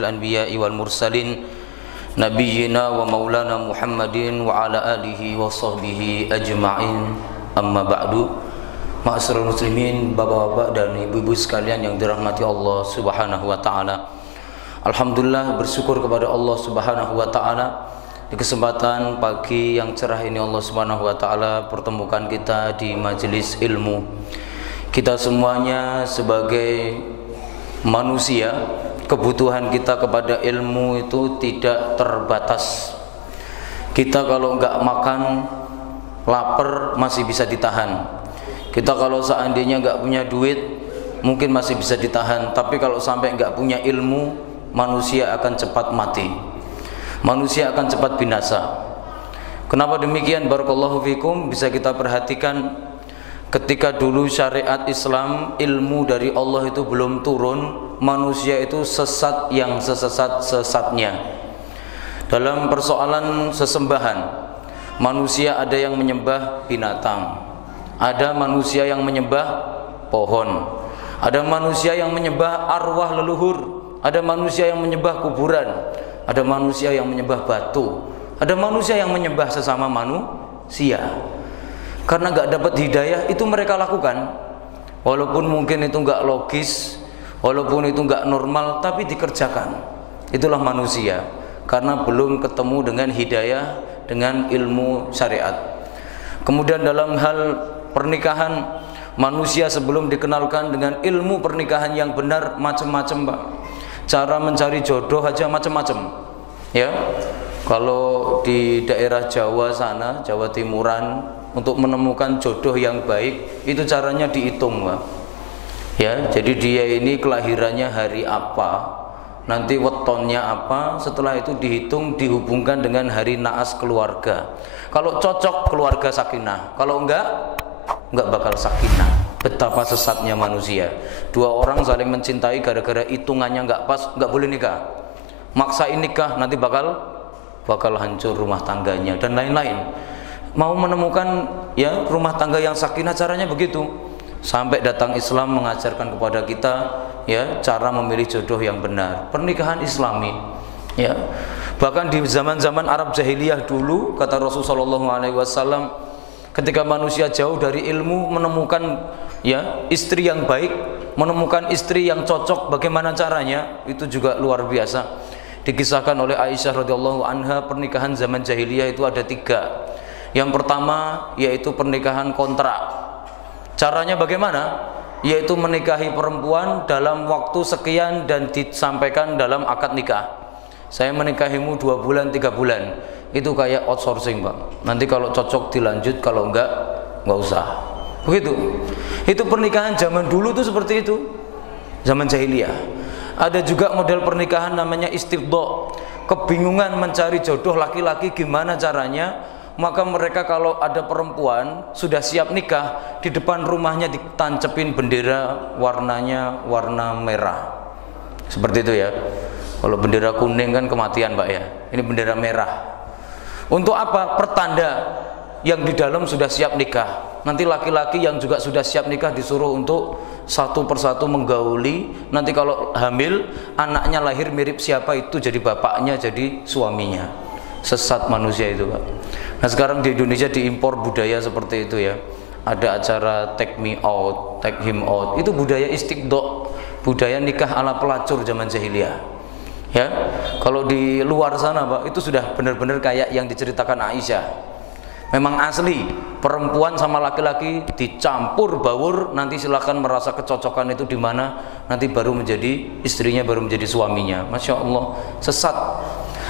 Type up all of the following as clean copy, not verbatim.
asyrafil anbiya'i wal mursalin nabiyyina wa maulana Muhammadin wa ala alihi wa sahbihi ajma'in. Amma ba'du. Ma'asyiral muslimin, bapak-bapak dan ibu-ibu sekalian yang dirahmati Allah Subhanahu wa taala. Alhamdulillah, bersyukur kepada Allah Subhanahu wa taala di kesempatan pagi yang cerah ini Allah Subhanahu wa taala pertemukan kita di majelis ilmu. Kita semuanya sebagai manusia, kebutuhan kita kepada ilmu itu tidak terbatas. Kita kalau enggak makan, lapar masih bisa ditahan. Kita kalau seandainya enggak punya duit mungkin masih bisa ditahan. Tapi kalau sampai enggak punya ilmu, manusia akan cepat mati. Manusia akan cepat binasa. Kenapa demikian? Barakallahu fikum. Bisa kita perhatikan ketika dulu syariat Islam, ilmu dari Allah itu belum turun, manusia itu sesat yang sesat-sesatnya. Dalam persoalan sesembahan, manusia ada yang menyembah binatang, ada manusia yang menyembah pohon, ada manusia yang menyembah arwah leluhur, ada manusia yang menyembah kuburan, ada manusia yang menyembah batu, ada manusia yang menyembah sesama manusia. Karena gak dapat hidayah, itu mereka lakukan. Walaupun mungkin itu gak logis, walaupun itu gak normal, tapi dikerjakan. Itulah manusia, karena belum ketemu dengan hidayah, dengan ilmu syariat. Kemudian dalam hal pernikahan, manusia sebelum dikenalkan dengan ilmu pernikahan yang benar, macam-macam Pak. Cara mencari jodoh aja macam-macam. Ya, kalau di daerah Jawa sana, Jawa Timuran, untuk menemukan jodoh yang baik itu caranya dihitung Pak. Ya, jadi dia ini kelahirannya hari apa, nanti wetonnya apa, setelah itu dihitung, dihubungkan dengan hari naas keluarga. Kalau cocok, keluarga sakinah. Kalau enggak bakal sakinah. Betapa sesatnya manusia. Dua orang saling mencintai gara-gara hitungannya enggak pas, enggak boleh nikah. Maksain nikah, nanti bakal hancur rumah tangganya dan lain-lain. Mau menemukan ya rumah tangga yang sakinah, caranya begitu. Sampai datang Islam mengajarkan kepada kita ya cara memilih jodoh yang benar, pernikahan Islami. Ya, bahkan di zaman-zaman Arab jahiliyah dulu, kata Rasulullah SAW, ketika manusia jauh dari ilmu, menemukan ya istri yang baik, menemukan istri yang cocok, bagaimana caranya? Itu juga luar biasa. Dikisahkan oleh Aisyah radhiyallahu anha, pernikahan zaman jahiliyah itu ada 3. Yang pertama yaitu pernikahan kontrak. Caranya bagaimana? Yaitu menikahi perempuan dalam waktu sekian dan disampaikan dalam akad nikah. Saya menikahimu 2 bulan, 3 bulan. Itu kayak outsourcing Pak. Nanti kalau cocok dilanjut, kalau enggak usah. Begitu. Itu pernikahan zaman dulu tuh seperti itu. Zaman jahiliyah. Ada juga model pernikahan namanya istibdo. Kebingungan mencari jodoh laki-laki, gimana caranya? Maka mereka kalau ada perempuan sudah siap nikah, di depan rumahnya ditancepin bendera, warnanya warna merah. Seperti itu ya. Kalau bendera kuning kan kematian Pak ya. Ini bendera merah. Untuk apa? Pertanda yang di dalam sudah siap nikah. Nanti laki-laki yang juga sudah siap nikah disuruh untuk satu persatu menggauli. Nanti kalau hamil, anaknya lahir mirip siapa, itu jadi bapaknya, jadi suaminya. Sesat manusia itu Pak. Nah sekarang di Indonesia diimpor budaya seperti itu ya. Ada acara take me out, take him out. Itu budaya istiqdo, budaya nikah ala pelacur zaman jahiliyah. Ya, kalau di luar sana Pak, itu sudah benar-benar kayak yang diceritakan Aisyah. Memang asli, perempuan sama laki-laki dicampur baur, nanti silakan merasa kecocokan itu di mana, nanti baru menjadi istrinya, baru menjadi suaminya. Masya Allah, sesat.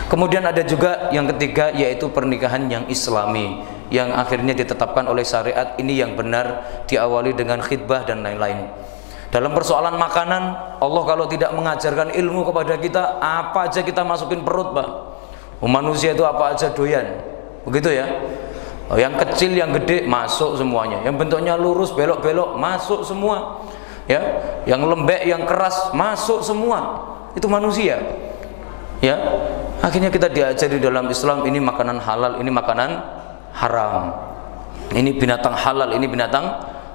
Kemudian ada juga yang ketiga, yaitu pernikahan yang Islami, yang akhirnya ditetapkan oleh syariat. Ini yang benar, diawali dengan khidbah dan lain-lain. Dalam persoalan makanan, Allah kalau tidak mengajarkan ilmu kepada kita, apa aja kita masukin perut Pak. Manusia itu apa aja doyan, begitu ya. Yang kecil, yang gede, masuk semuanya. Yang bentuknya lurus, belok-belok, masuk semua. Ya, yang lembek, yang keras, masuk semua. Itu manusia. Ya, akhirnya kita diajari dalam Islam, ini makanan halal, ini makanan haram. Ini binatang halal, ini binatang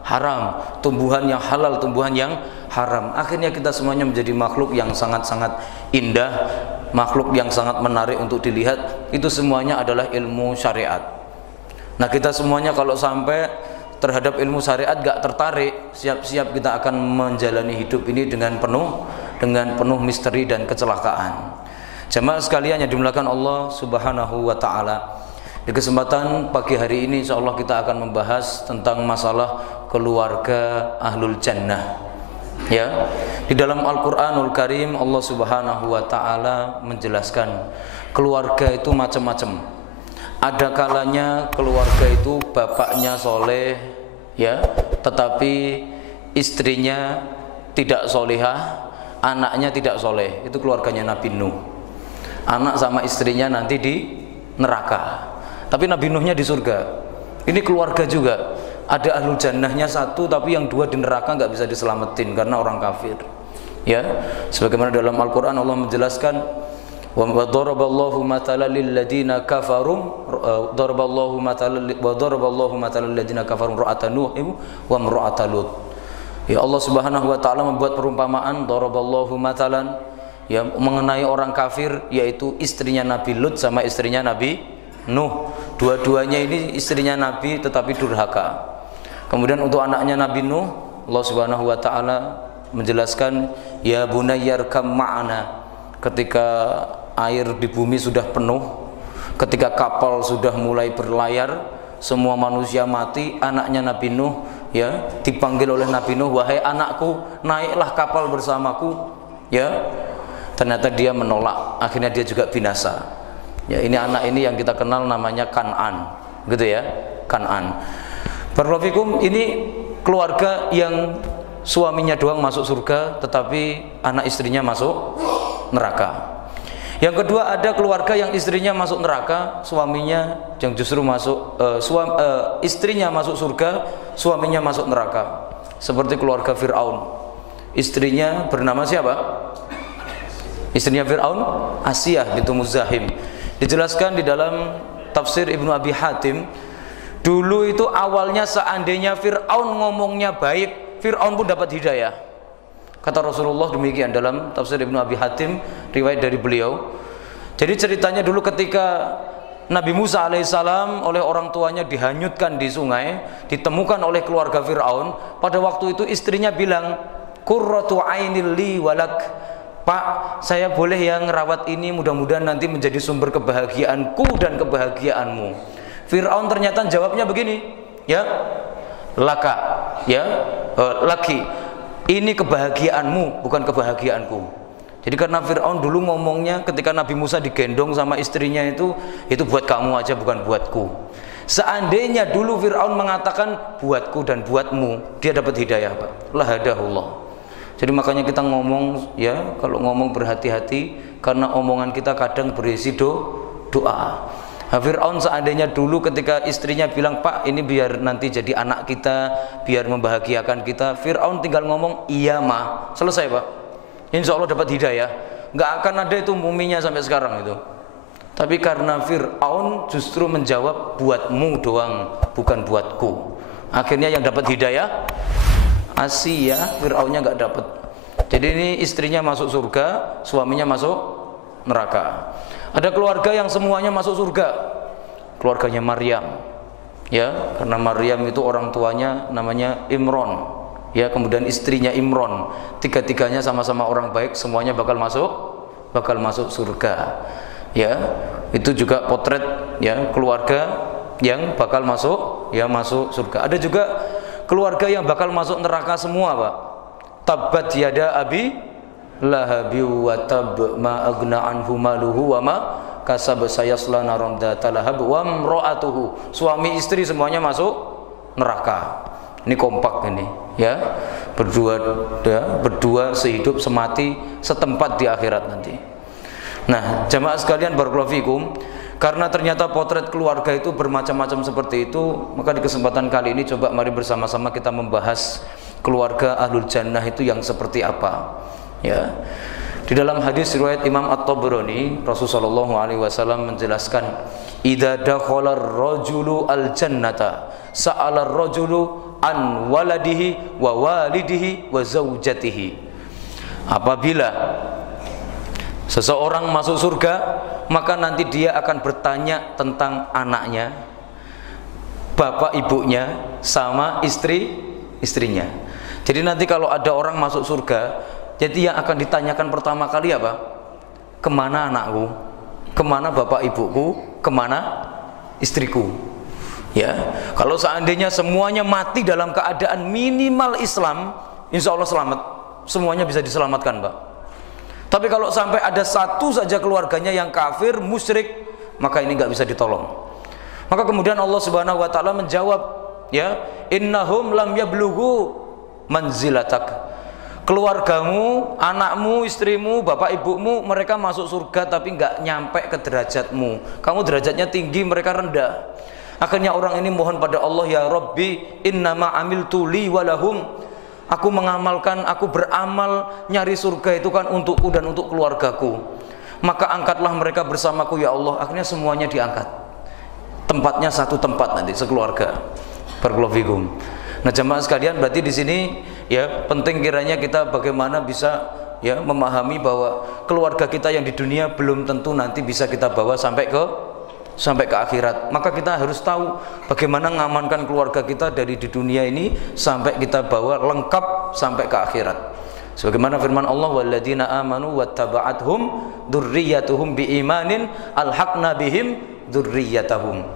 haram, tumbuhan yang halal, tumbuhan yang haram. Akhirnya kita semuanya menjadi makhluk yang sangat-sangat indah, makhluk yang sangat menarik untuk dilihat. Itu semuanya adalah ilmu syariat. Nah, kita semuanya kalau sampai terhadap ilmu syariat gak tertarik, siap-siap kita akan menjalani hidup ini dengan penuh misteri dan kecelakaan. Jamaah sekalian yang dimuliakan Allah Subhanahu wa taala. Di kesempatan pagi hari ini insyaallah kita akan membahas tentang masalah keluarga ahlul jannah. Ya, di dalam Al-Qur'anul Karim Allah Subhanahu wa taala menjelaskan keluarga itu macam-macam. Ada kalanya keluarga itu bapaknya soleh, ya, tetapi istrinya tidak solehah, anaknya tidak soleh. Itu keluarganya Nabi Nuh. Anak sama istrinya nanti di neraka, tapi Nabi Nuhnya di surga. Ini keluarga juga. Ada ahlul jannahnya satu, tapi yang dua di neraka nggak bisa diselamatin karena orang kafir. Ya, sebagaimana dalam Al-Quran Allah menjelaskan, wa daraballahu matalan lil ladina kafaru daraballahu matalan lil ladina kafaru ra'atan nuh wa imra'atan lut. Ya, Allah Subhanahu wa taala membuat perumpamaan daraballahu matalan, ya, mengenai orang kafir, yaitu istrinya Nabi Lut sama istrinya Nabi Nuh. Dua-duanya ini istrinya Nabi tetapi durhaka. Kemudian untuk anaknya Nabi Nuh, Allah Subhanahu wa taala menjelaskan, ya bunayyarkam ma'ana. Ketika air di bumi sudah penuh, ketika kapal sudah mulai berlayar, semua manusia mati, anaknya Nabi Nuh, ya, dipanggil oleh Nabi Nuh, wahai anakku, naiklah kapal bersamaku. Ya, ternyata dia menolak, akhirnya dia juga binasa. Ya, ini anak ini yang kita kenal namanya Kan'an, gitu ya, Kan'an. Barakallahu, ini keluarga yang suaminya doang masuk surga, tetapi anak istrinya masuk neraka. Yang kedua, ada keluarga yang istrinya masuk neraka, suaminya yang justru masuk istrinya masuk surga, suaminya masuk neraka. Seperti keluarga Fir'aun. Istrinya bernama siapa? Istrinya Fir'aun, Asiyah bintu Muzahim. Dijelaskan di dalam tafsir Ibnu Abi Hatim, dulu itu awalnya seandainya Fir'aun ngomongnya baik, Fir'aun pun dapat hidayah. Kata Rasulullah demikian dalam tafsir Ibnu Abi Hatim, riwayat dari beliau. Jadi ceritanya dulu ketika Nabi Musa alaihissalam oleh orang tuanya dihanyutkan di sungai, ditemukan oleh keluarga Fir'aun. Pada waktu itu istrinya bilang, qurratu ainil li walak, Pak, saya boleh yang ngerawat ini, mudah-mudahan nanti menjadi sumber kebahagiaanku dan kebahagiaanmu. Fir'aun ternyata jawabnya begini, ya, laka, ya, laki, ini kebahagiaanmu bukan kebahagiaanku. Jadi karena Fir'aun dulu ngomongnya ketika Nabi Musa digendong sama istrinya itu buat kamu aja bukan buatku. Seandainya dulu Fir'aun mengatakan buatku dan buatmu, dia dapat hidayah, Pak. Lahadahullah. Jadi makanya kita ngomong, ya, kalau ngomong berhati-hati karena omongan kita kadang berisi doa. Fir'aun seandainya dulu ketika istrinya bilang, Pak, ini biar nanti jadi anak kita, biar membahagiakan kita, Fir'aun tinggal ngomong iya ma, selesai, Pak. Insya Allah dapat hidayah. Nggak akan ada itu muminya sampai sekarang itu. Tapi karena Fir'aun justru menjawab buatmu doang, bukan buatku, akhirnya yang dapat hidayah Asiyah, Fir'aunnya nggak dapat. Jadi ini istrinya masuk surga, suaminya masuk neraka. Ada keluarga yang semuanya masuk surga, keluarganya Maryam, ya, karena Maryam itu orang tuanya namanya Imron, ya, kemudian istrinya Imron, tiga-tiganya sama-sama orang baik, semuanya bakal masuk surga, ya. Itu juga potret, ya, keluarga yang bakal masuk surga. Ada juga keluarga yang bakal masuk neraka semua, Pak. Tabbat yada abi lahabi wa tab ma agna anhu maluhu wa ma kasab sayasla naron dzata lahab wa imra'atuhu. Suami istri semuanya masuk neraka. Ini kompak ini, ya. Berdua sehidup semati setempat di akhirat nanti. Nah, jamaah sekalian barakallahu fikum, karena ternyata potret keluarga itu bermacam-macam seperti itu, maka di kesempatan kali ini coba mari bersama-sama kita membahas keluarga ahlul jannah itu yang seperti apa. Ya. Di dalam hadis riwayat Imam At-Tabrani, Rasulullah SAW menjelaskan, idza dakhala ar-rajulu al-jannata sa'ala ar-rajulu an waladihi wa walidihi wa zaujatihi. Apabila seseorang masuk surga, maka nanti dia akan bertanya tentang anaknya, bapak ibunya, sama istrinya. Jadi nanti kalau ada orang masuk surga, jadi yang akan ditanyakan pertama kali apa? Kemana anakku? Kemana bapak ibuku? Kemana istriku? Ya, kalau seandainya semuanya mati dalam keadaan minimal Islam, insya Allah selamat, semuanya bisa diselamatkan, Pak. Tapi kalau sampai ada satu saja keluarganya yang kafir, musyrik, maka ini nggak bisa ditolong. Maka kemudian Allah Subhanahu wa taala menjawab, ya, innahum lam yablughu manzilatak. Keluargamu, anakmu, istrimu, bapak ibumu, mereka masuk surga tapi nggak nyampe ke derajatmu. Kamu derajatnya tinggi, mereka rendah. Akhirnya orang ini mohon pada Allah, ya Rabbi, innama amiltu li walahum. Aku mengamalkan, aku beramal nyari surga itu kan untukku dan untuk keluargaku. Maka angkatlah mereka bersamaku ya Allah. Akhirnya semuanya diangkat. Tempatnya satu tempat nanti sekeluarga. Barakallahu. Nah jamaah sekalian, berarti di sini ya penting kiranya kita bagaimana bisa ya memahami bahwa keluarga kita yang di dunia belum tentu nanti bisa kita bawa sampai ke akhirat. Maka kita harus tahu bagaimana mengamankan keluarga kita dari di dunia ini sampai kita bawa lengkap sampai ke akhirat. Sebagaimana firman Allah, walladzina amanu wattaba'athum dzurriyyatuhum biimanin alhaqna bihim dzurriyyatahum.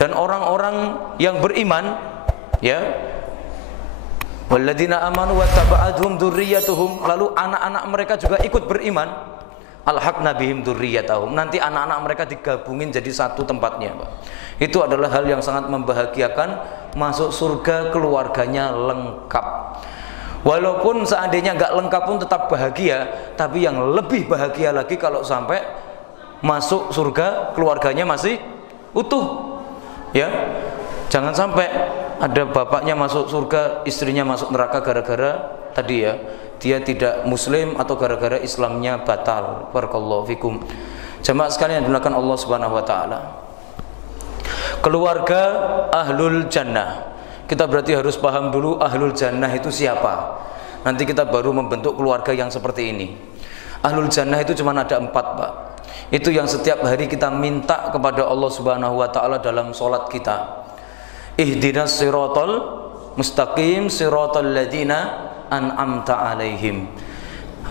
Dan orang-orang yang beriman, ya, walladzina amanu wattaba'athum dzurriyyatuhum, lalu anak-anak mereka juga ikut beriman, alhaqna bihim dzurriyyatahum, nanti anak-anak mereka digabungin jadi satu tempatnya, Pak. Itu adalah hal yang sangat membahagiakan, masuk surga keluarganya lengkap. Walaupun seandainya nggak lengkap pun tetap bahagia, tapi yang lebih bahagia lagi kalau sampai masuk surga keluarganya masih utuh. Ya, jangan sampai ada bapaknya masuk surga, istrinya masuk neraka gara-gara tadi ya, dia tidak muslim atau gara-gara Islamnya batal. Barakallahu fikum. Jamaah sekalian yang dimuliakan Allah Subhanahu wa taala. Keluarga ahlul jannah. Kita berarti harus paham dulu ahlul jannah itu siapa. Nanti kita baru membentuk keluarga yang seperti ini. Ahlul jannah itu cuma ada 4, Pak. Itu yang setiap hari kita minta kepada Allah Subhanahu wa taala dalam sholat kita. Ihdinas siratal mustaqim siratal ladzina an'amta alaihim.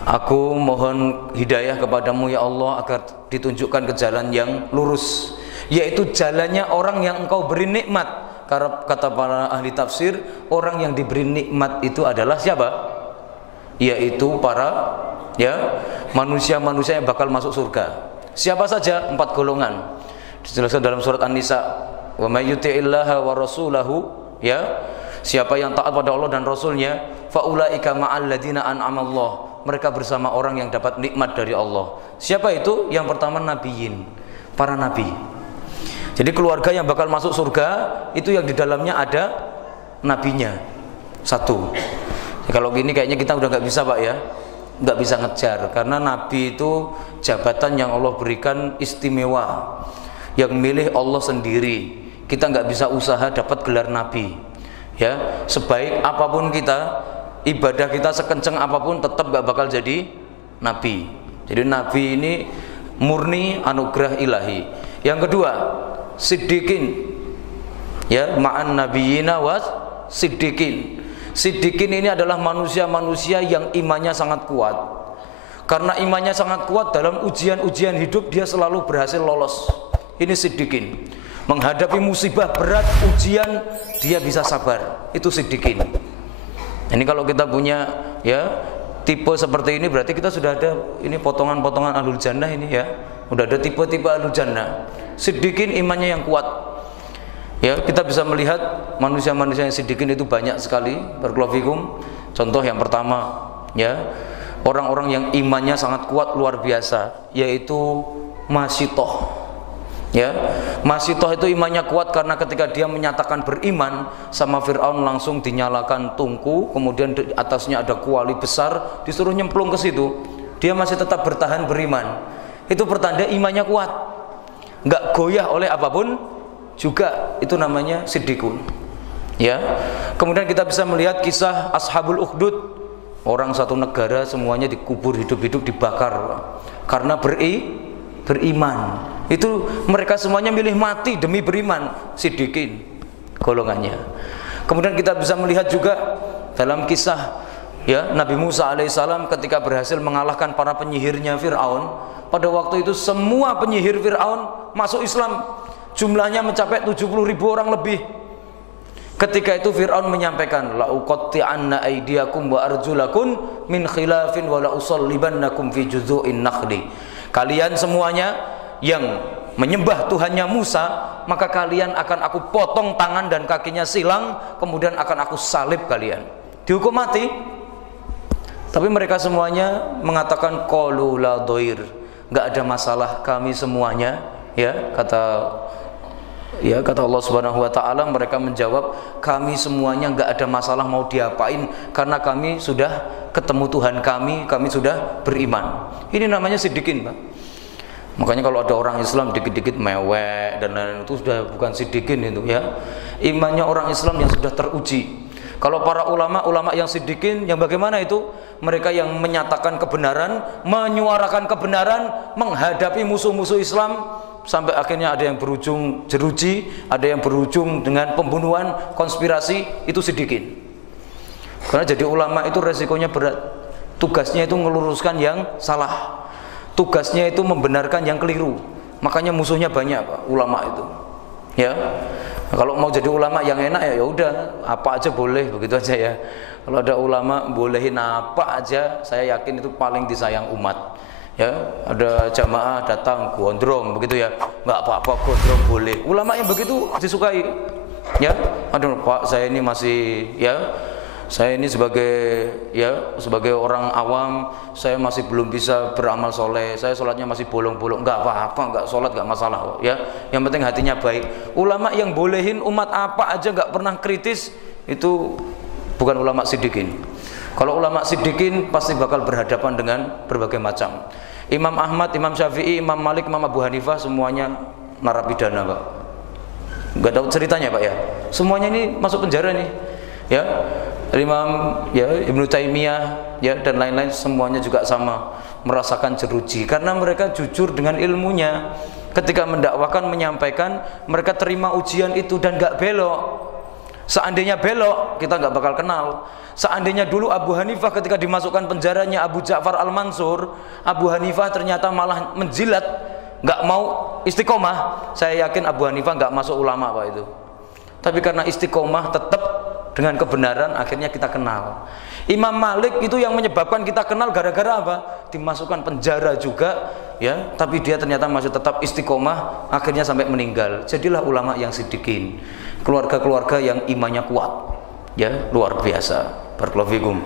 Aku mohon hidayah kepadamu ya Allah agar ditunjukkan ke jalan yang lurus, yaitu jalannya orang yang engkau beri nikmat. Karena kata para ahli tafsir, orang yang diberi nikmat itu adalah siapa? Yaitu para ya manusia-manusia yang bakal masuk surga. Siapa saja? 4 golongan. Dijelaskan dalam surat An-Nisa, wa may yuti'illaha wa rasulahu, ya, siapa yang taat pada Allah dan Rasulnya, faulaika ma'al ladzina an'amallah, mereka bersama orang yang dapat nikmat dari Allah. Siapa itu? Yang pertama nabiyin, para nabi. Jadi keluarga yang bakal masuk surga itu yang di dalamnya ada nabinya satu. Kalau gini kayaknya kita udah nggak bisa, Pak, ya, nggak bisa ngejar, karena nabi itu jabatan yang Allah berikan istimewa, yang milih Allah sendiri. Kita nggak bisa usaha dapat gelar nabi, ya. Sebaik apapun kita, ibadah kita sekenceng apapun, tetap nggak bakal jadi nabi. Jadi nabi ini murni anugerah ilahi. Yang kedua, siddiqin, ya, ma'an nabiyina was siddiqin. Siddiqin ini adalah manusia-manusia yang imannya sangat kuat. Karena imannya sangat kuat, dalam ujian-ujian hidup dia selalu berhasil lolos. Ini siddiqin. Menghadapi musibah berat, ujian, dia bisa sabar. Itu siddiqin. Ini kalau kita punya ya tipe seperti ini, berarti kita sudah ada ini potongan-potongan ahlul jannah ini, ya. Udah ada tipe-tipe ahlul jannah. Siddiqin imannya yang kuat. Ya, kita bisa melihat manusia-manusia yang siddiqin itu banyak sekali. Barakallahu fikum. Contoh yang pertama, ya, orang-orang yang imannya sangat kuat luar biasa, yaitu Masitoh. Ya, Masitoh itu imannya kuat karena ketika dia menyatakan beriman sama Fir'aun, langsung dinyalakan tungku, kemudian di atasnya ada kuali besar, disuruh nyemplung ke situ. Dia masih tetap bertahan beriman. Itu pertanda imannya kuat, nggak goyah oleh apapun juga. Itu namanya siddiqun. Ya. Kemudian kita bisa melihat kisah Ashabul Ukhdud. Orang satu negara semuanya dikubur hidup-hidup, dibakar karena beriman. Itu mereka semuanya milih mati demi beriman. Siddiqin golongannya. Kemudian kita bisa melihat juga dalam kisah ya Nabi Musa alaihissalam ketika berhasil mengalahkan para penyihirnya Fir'aun. Pada waktu itu semua penyihir Fir'aun masuk Islam. Jumlahnya mencapai 70.000 orang lebih. Ketika itu Fir'aun menyampaikan, la uqatti'anna aydiyakum wa arjulakum min khilafin wa la usallibannakum fi juzu'in nakhli. Kalian semuanya yang menyembah Tuhannya Musa, maka kalian akan aku potong tangan dan kakinya silang, kemudian akan aku salib kalian. Dihukum mati. Tapi mereka semuanya mengatakan qalu la dhair. Enggak ada masalah kami semuanya, ya, kata Allah Subhanahu wa taala. Mereka menjawab, kami semuanya enggak ada masalah mau diapain karena kami sudah ketemu Tuhan kami sudah beriman. Ini namanya siddiqin, Pak. Makanya kalau ada orang Islam dikit-dikit mewek dan lain-lain, itu sudah bukan siddiqin itu, ya. Imannya orang Islam yang sudah teruji. Kalau para ulama yang siddiqin yang bagaimana itu? Mereka yang menyatakan kebenaran, menyuarakan kebenaran, menghadapi musuh-musuh Islam sampai akhirnya ada yang berujung jeruji, ada yang berujung dengan pembunuhan, konspirasi, itu siddiqin. Karena jadi ulama itu resikonya berat. Tugasnya itu ngeluruskan yang salah. Tugasnya itu membenarkan yang keliru. Makanya musuhnya banyak, Pak, ulama itu. Ya. Nah, kalau mau jadi ulama yang enak ya udah apa aja boleh, begitu aja ya. Kalau ada ulama bolehin apa aja, saya yakin itu paling disayang umat. Ya, ada jamaah datang gondrong begitu ya. Enggak apa-apa gondrong boleh. Ulama yang begitu disukai. Ya. Aduh, Pak, saya ini masih saya ini sebagai orang awam, saya masih belum bisa beramal soleh, saya sholatnya masih bolong-bolong. Enggak apa-apa, enggak sholat enggak masalah, ya. Yang penting hatinya baik. Ulama yang bolehin umat apa aja enggak pernah kritis, itu bukan ulama siddiqin. Kalau ulama siddiqin pasti bakal berhadapan dengan berbagai macam. Imam Ahmad, Imam Syafi'i, Imam Malik, Imam Abu Hanifah semuanya narapidana, Pak. Enggak tahu ceritanya, Pak, ya. Semuanya ini masuk penjara nih, ya. Imam Ibnu Taimiyah dan lain-lain semuanya juga sama, merasakan jeruji karena mereka jujur dengan ilmunya. Ketika mendakwakan, menyampaikan, mereka terima ujian itu dan gak belok. Seandainya belok, kita gak bakal kenal. Seandainya dulu Abu Hanifah ketika dimasukkan penjaranya Abu Ja'far Al-Mansur, Abu Hanifah ternyata malah menjilat, gak mau istiqomah, saya yakin Abu Hanifah gak masuk ulama, Pak, itu. Tapi karena istiqomah tetap dengan kebenaran, akhirnya kita kenal. Imam Malik itu yang menyebabkan kita kenal gara-gara apa? Dimasukkan penjara juga, ya, tapi dia ternyata masih tetap istiqomah, akhirnya sampai meninggal. Jadilah ulama yang siddiqin, keluarga-keluarga yang imannya kuat, ya, luar biasa. Barakallahu fikum.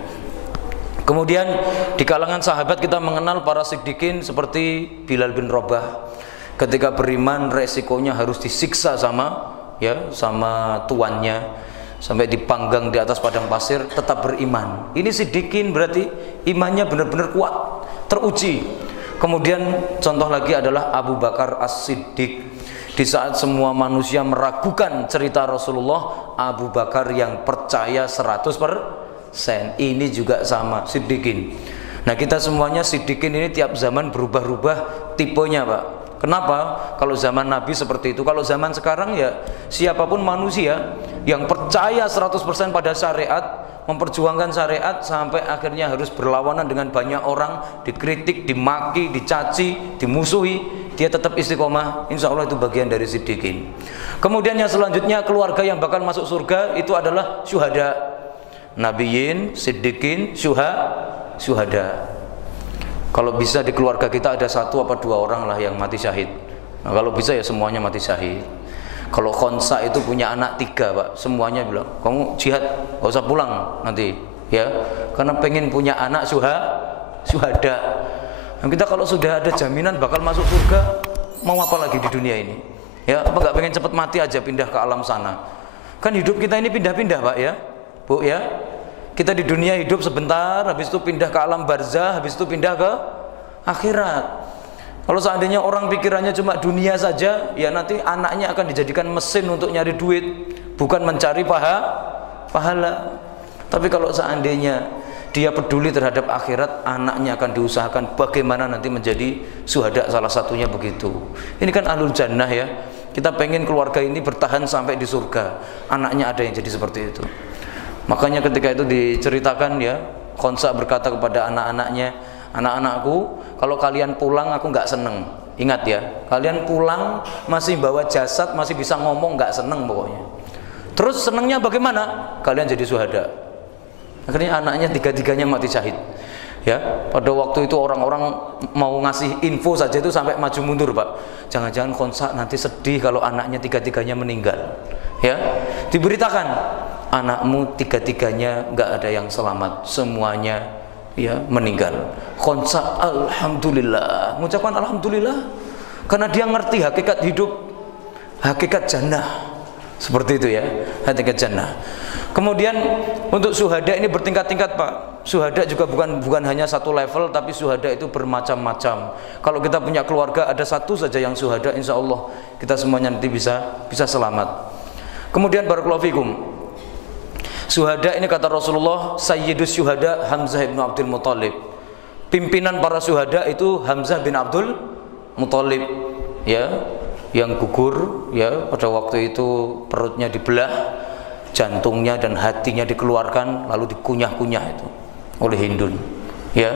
Kemudian di kalangan sahabat kita mengenal para siddiqin seperti Bilal bin Rabah. Ketika beriman resikonya harus disiksa sama tuannya, sampai dipanggang di atas padang pasir, tetap beriman. Ini siddiqin, berarti imannya benar-benar kuat, teruji. Kemudian contoh lagi adalah Abu Bakar As-Siddiq. Di saat semua manusia meragukan cerita Rasulullah, Abu Bakar yang percaya 100%. Ini juga sama, siddiqin. Nah, kita semuanya siddiqin ini tiap zaman berubah-ubah tipenya, Pak. Kenapa? Kalau zaman Nabi seperti itu. Kalau zaman sekarang ya siapapun manusia yang percaya 100% pada syariat, memperjuangkan syariat sampai akhirnya harus berlawanan dengan banyak orang, dikritik, dimaki, dicaci, dimusuhi, dia tetap istiqomah. Insya Allah itu bagian dari siddiqin. Kemudian yang selanjutnya, keluarga yang bakal masuk surga itu adalah syuhada. Nabiyin, siddiqin, syuhada. Kalau bisa di keluarga kita ada 1 atau 2 orang lah yang mati syahid. Nah, kalau bisa ya semuanya mati syahid. Kalau Khonsa itu punya anak 3, Pak, semuanya bilang, kamu jihad, gak usah pulang nanti, ya, karena pengen punya anak syuhada. Nah, kita kalau sudah ada jaminan bakal masuk surga, mau apa lagi di dunia ini? Ya, apa gak pengen cepat mati aja, pindah ke alam sana? Kan hidup kita ini pindah-pindah, Pak, ya, Bu, ya. Kita di dunia hidup sebentar, habis itu pindah ke alam barzah, habis itu pindah ke akhirat. Kalau seandainya orang pikirannya cuma dunia saja, ya nanti anaknya akan dijadikan mesin untuk nyari duit, bukan mencari pahala. Tapi kalau seandainya dia peduli terhadap akhirat, anaknya akan diusahakan bagaimana nanti menjadi syuhada, salah satunya begitu. Ini kan ahlul jannah ya. Kita pengen keluarga ini bertahan sampai di surga, anaknya ada yang jadi seperti itu. Makanya ketika itu diceritakan ya, Khonsa berkata kepada anak-anaknya, anak-anakku, kalau kalian pulang aku nggak seneng. Ingat ya, kalian pulang masih bawa jasad, masih bisa ngomong, nggak seneng pokoknya. Terus senengnya bagaimana? Kalian jadi syuhada. Akhirnya anaknya tiga-tiganya mati syahid. Ya, pada waktu itu orang-orang mau ngasih info saja itu sampai maju mundur, Pak. Jangan-jangan Khonsa nanti sedih kalau anaknya tiga-tiganya meninggal. Ya, diberitakan anakmu tiga-tiganya nggak ada yang selamat, semuanya ya meninggal. Khonsa alhamdulillah, mengucapkan alhamdulillah karena dia ngerti hakikat hidup, hakikat jannah. Seperti itu ya, hakikat jannah. Kemudian untuk syuhada ini bertingkat-tingkat, Pak. Syuhada juga bukan hanya satu level, tapi syuhada itu bermacam-macam. Kalau kita punya keluarga ada satu saja yang syuhada, insya Allah kita semuanya nanti bisa selamat. Kemudian barakallahu fikum, syuhada ini kata Rasulullah, Sayyidus syuhada Hamzah bin Abdul Muthalib. Pimpinan para syuhada itu Hamzah bin Abdul Muthalib, ya, yang gugur ya pada waktu itu, perutnya dibelah, jantungnya dan hatinya dikeluarkan lalu dikunyah-kunyah itu oleh Hindun. Ya.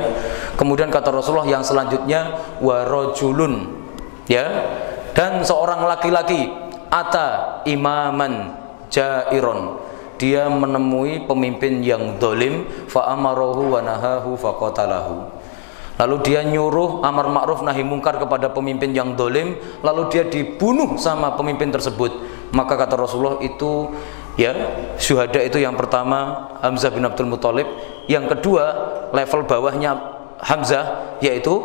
Kemudian kata Rasulullah yang selanjutnya warajulun, ya, dan seorang laki-laki ata imaman jairon, dia menemui pemimpin yang zalim, fa amarahu wa nahahu faqatalahu. Lalu dia nyuruh amar ma'ruf nahi mungkar kepada pemimpin yang zalim, lalu dia dibunuh sama pemimpin tersebut. Maka kata Rasulullah itu ya, syuhada itu yang pertama Hamzah bin Abdul Muthalib, yang kedua level bawahnya Hamzah yaitu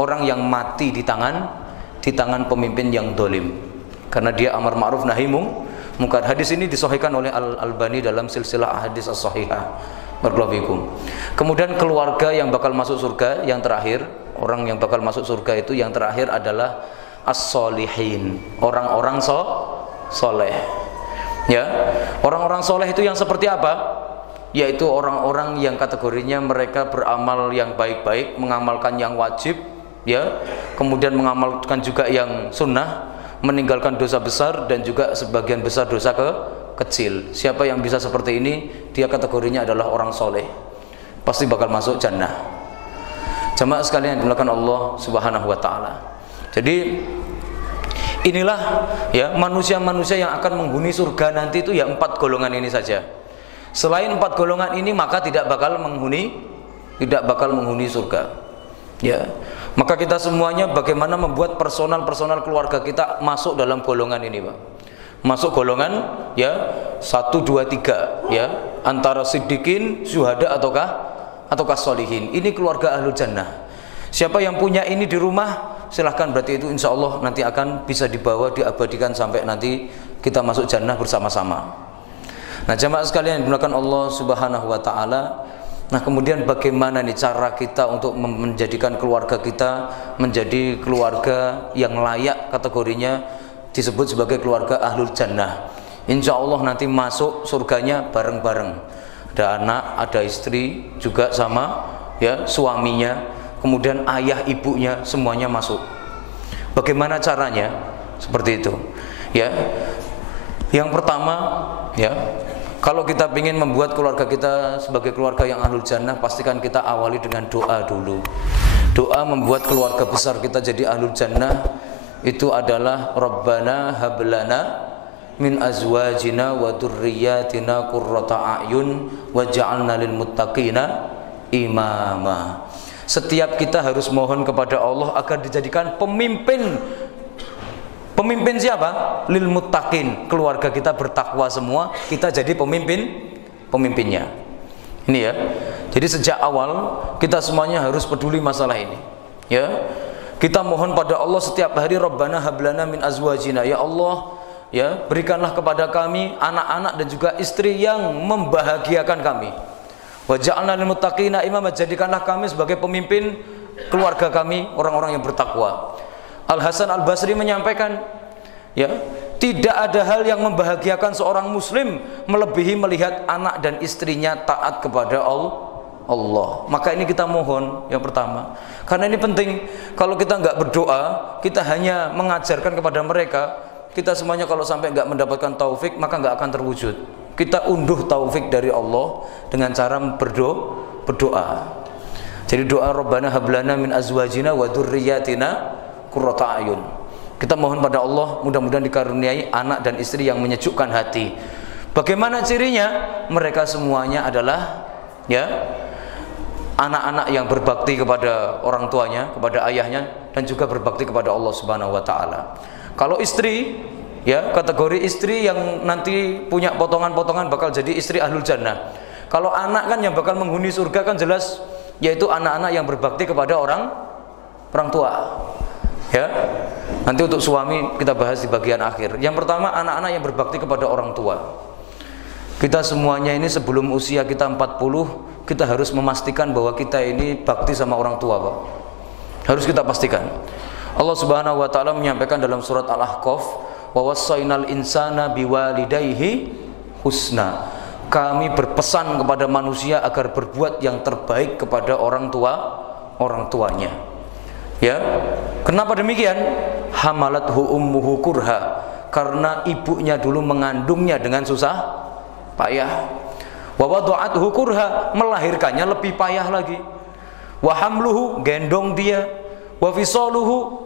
orang yang mati di tangan pemimpin yang zalim karena dia amar ma'ruf nahi mungkar. Hadis ini disahihkan oleh Al-Albani dalam silsilah ahadits as-sahihah. Kemudian keluarga yang bakal masuk surga yang terakhir, orang yang bakal masuk surga itu yang terakhir adalah as-solihin, orang-orang soleh. Ya, orang-orang soleh itu yang seperti apa? Yaitu orang-orang yang kategorinya mereka beramal yang baik-baik, mengamalkan yang wajib, ya, kemudian mengamalkan juga yang sunnah, meninggalkan dosa besar dan juga sebagian besar dosa kecil. Siapa yang bisa seperti ini, dia kategorinya adalah orang soleh, pasti bakal masuk jannah. Jamaah sekalian yang dimuliakan Allah Subhanahu wa taala. Jadi inilah ya manusia-manusia yang akan menghuni surga nanti itu ya 4 golongan ini saja. Selain 4 golongan ini maka tidak bakal menghuni surga. Ya. Maka kita semuanya bagaimana membuat personal keluarga kita masuk dalam golongan ini, Pak. Masuk golongan ya 1, 2, 3 ya, antara siddiqin, syuhada ataukah sholihin. Ini keluarga ahlul jannah. Siapa yang punya ini di rumah, silahkan, berarti itu insya Allah nanti akan bisa dibawa, diabadikan sampai nanti kita masuk jannah bersama-sama. Nah jamaah sekalian yang dimuliakan Allah Subhanahu wa taala. Nah kemudian bagaimana nih cara kita untuk menjadikan keluarga kita menjadi keluarga yang layak kategorinya disebut sebagai keluarga ahlul jannah. Insya Allah nanti masuk surganya bareng-bareng. Ada anak, ada istri juga sama ya suaminya, kemudian ayah ibunya semuanya masuk. Bagaimana caranya? Seperti itu. Ya. Yang pertama ya, kalau kita ingin membuat keluarga kita sebagai keluarga yang ahlul jannah, pastikan kita awali dengan doa dulu. Doa membuat keluarga besar kita jadi ahlul jannah itu adalah Rabbana hablana min azwajina wa dzurriyyatina qurrata a'yun waj'alna lil muttaqina imama. Setiap kita harus mohon kepada Allah agar dijadikan pemimpin. Pemimpin siapa? Lil muttaqin. Keluarga kita bertakwa semua, kita jadi pemimpinnya. Ini ya. Jadi sejak awal kita semuanya harus peduli masalah ini. Ya. Kita mohon pada Allah setiap hari, Rabbana hablana min azwajina, ya Allah ya berikanlah kepada kami anak-anak dan juga istri yang membahagiakan kami. Wa ja'alna lil muttaqina imama, jadikanlah kami sebagai pemimpin keluarga kami, orang-orang yang bertakwa. Al Hasan Al Basri menyampaikan ya, Tidak ada hal yang membahagiakan seorang muslim melebihi melihat anak dan istrinya taat kepada Allah. Maka ini kita mohon yang pertama, karena ini penting. Kalau kita nggak berdoa, kita hanya mengajarkan kepada mereka, kita semuanya kalau sampai nggak mendapatkan taufik, maka nggak akan terwujud. Kita unduh taufik dari Allah dengan cara berdoa. Jadi doa Rabbana hablana min azwajina wa dzurriyyatina qurrata a'yun. Kita mohon pada Allah mudah-mudahan dikaruniai anak dan istri yang menyejukkan hati. Bagaimana cirinya? Mereka semuanya adalah anak-anak yang berbakti kepada orang tuanya, kepada ayahnya, dan juga berbakti kepada Allah Subhanahu wa taala. Kalau istri, kategori istri yang nanti punya potongan-potongan bakal jadi istri ahlul jannah. Kalau anak kan yang bakal menghuni surga kan jelas, yaitu anak-anak yang berbakti kepada orang tua. Nanti untuk suami kita bahas di bagian akhir. Yang pertama, anak-anak yang berbakti kepada orang tua. Kita semuanya ini sebelum usia kita 40, kita harus memastikan bahwa kita ini bakti sama orang tua, Pak. Harus kita pastikan. Allah Subhanahu wa taala menyampaikan dalam surat Al-Ahqaf, wa wassaynal insana biwalidayhi husna. Kami berpesan kepada manusia agar berbuat yang terbaik kepada orang tuanya. Kenapa demikian? Hamalathu ummuhu kurha, karena ibunya dulu mengandungnya dengan susah payah. Wa wada'athu kurha, melahirkannya lebih payah lagi. Wa hamluhu, gendong dia. Wa fisaluhu,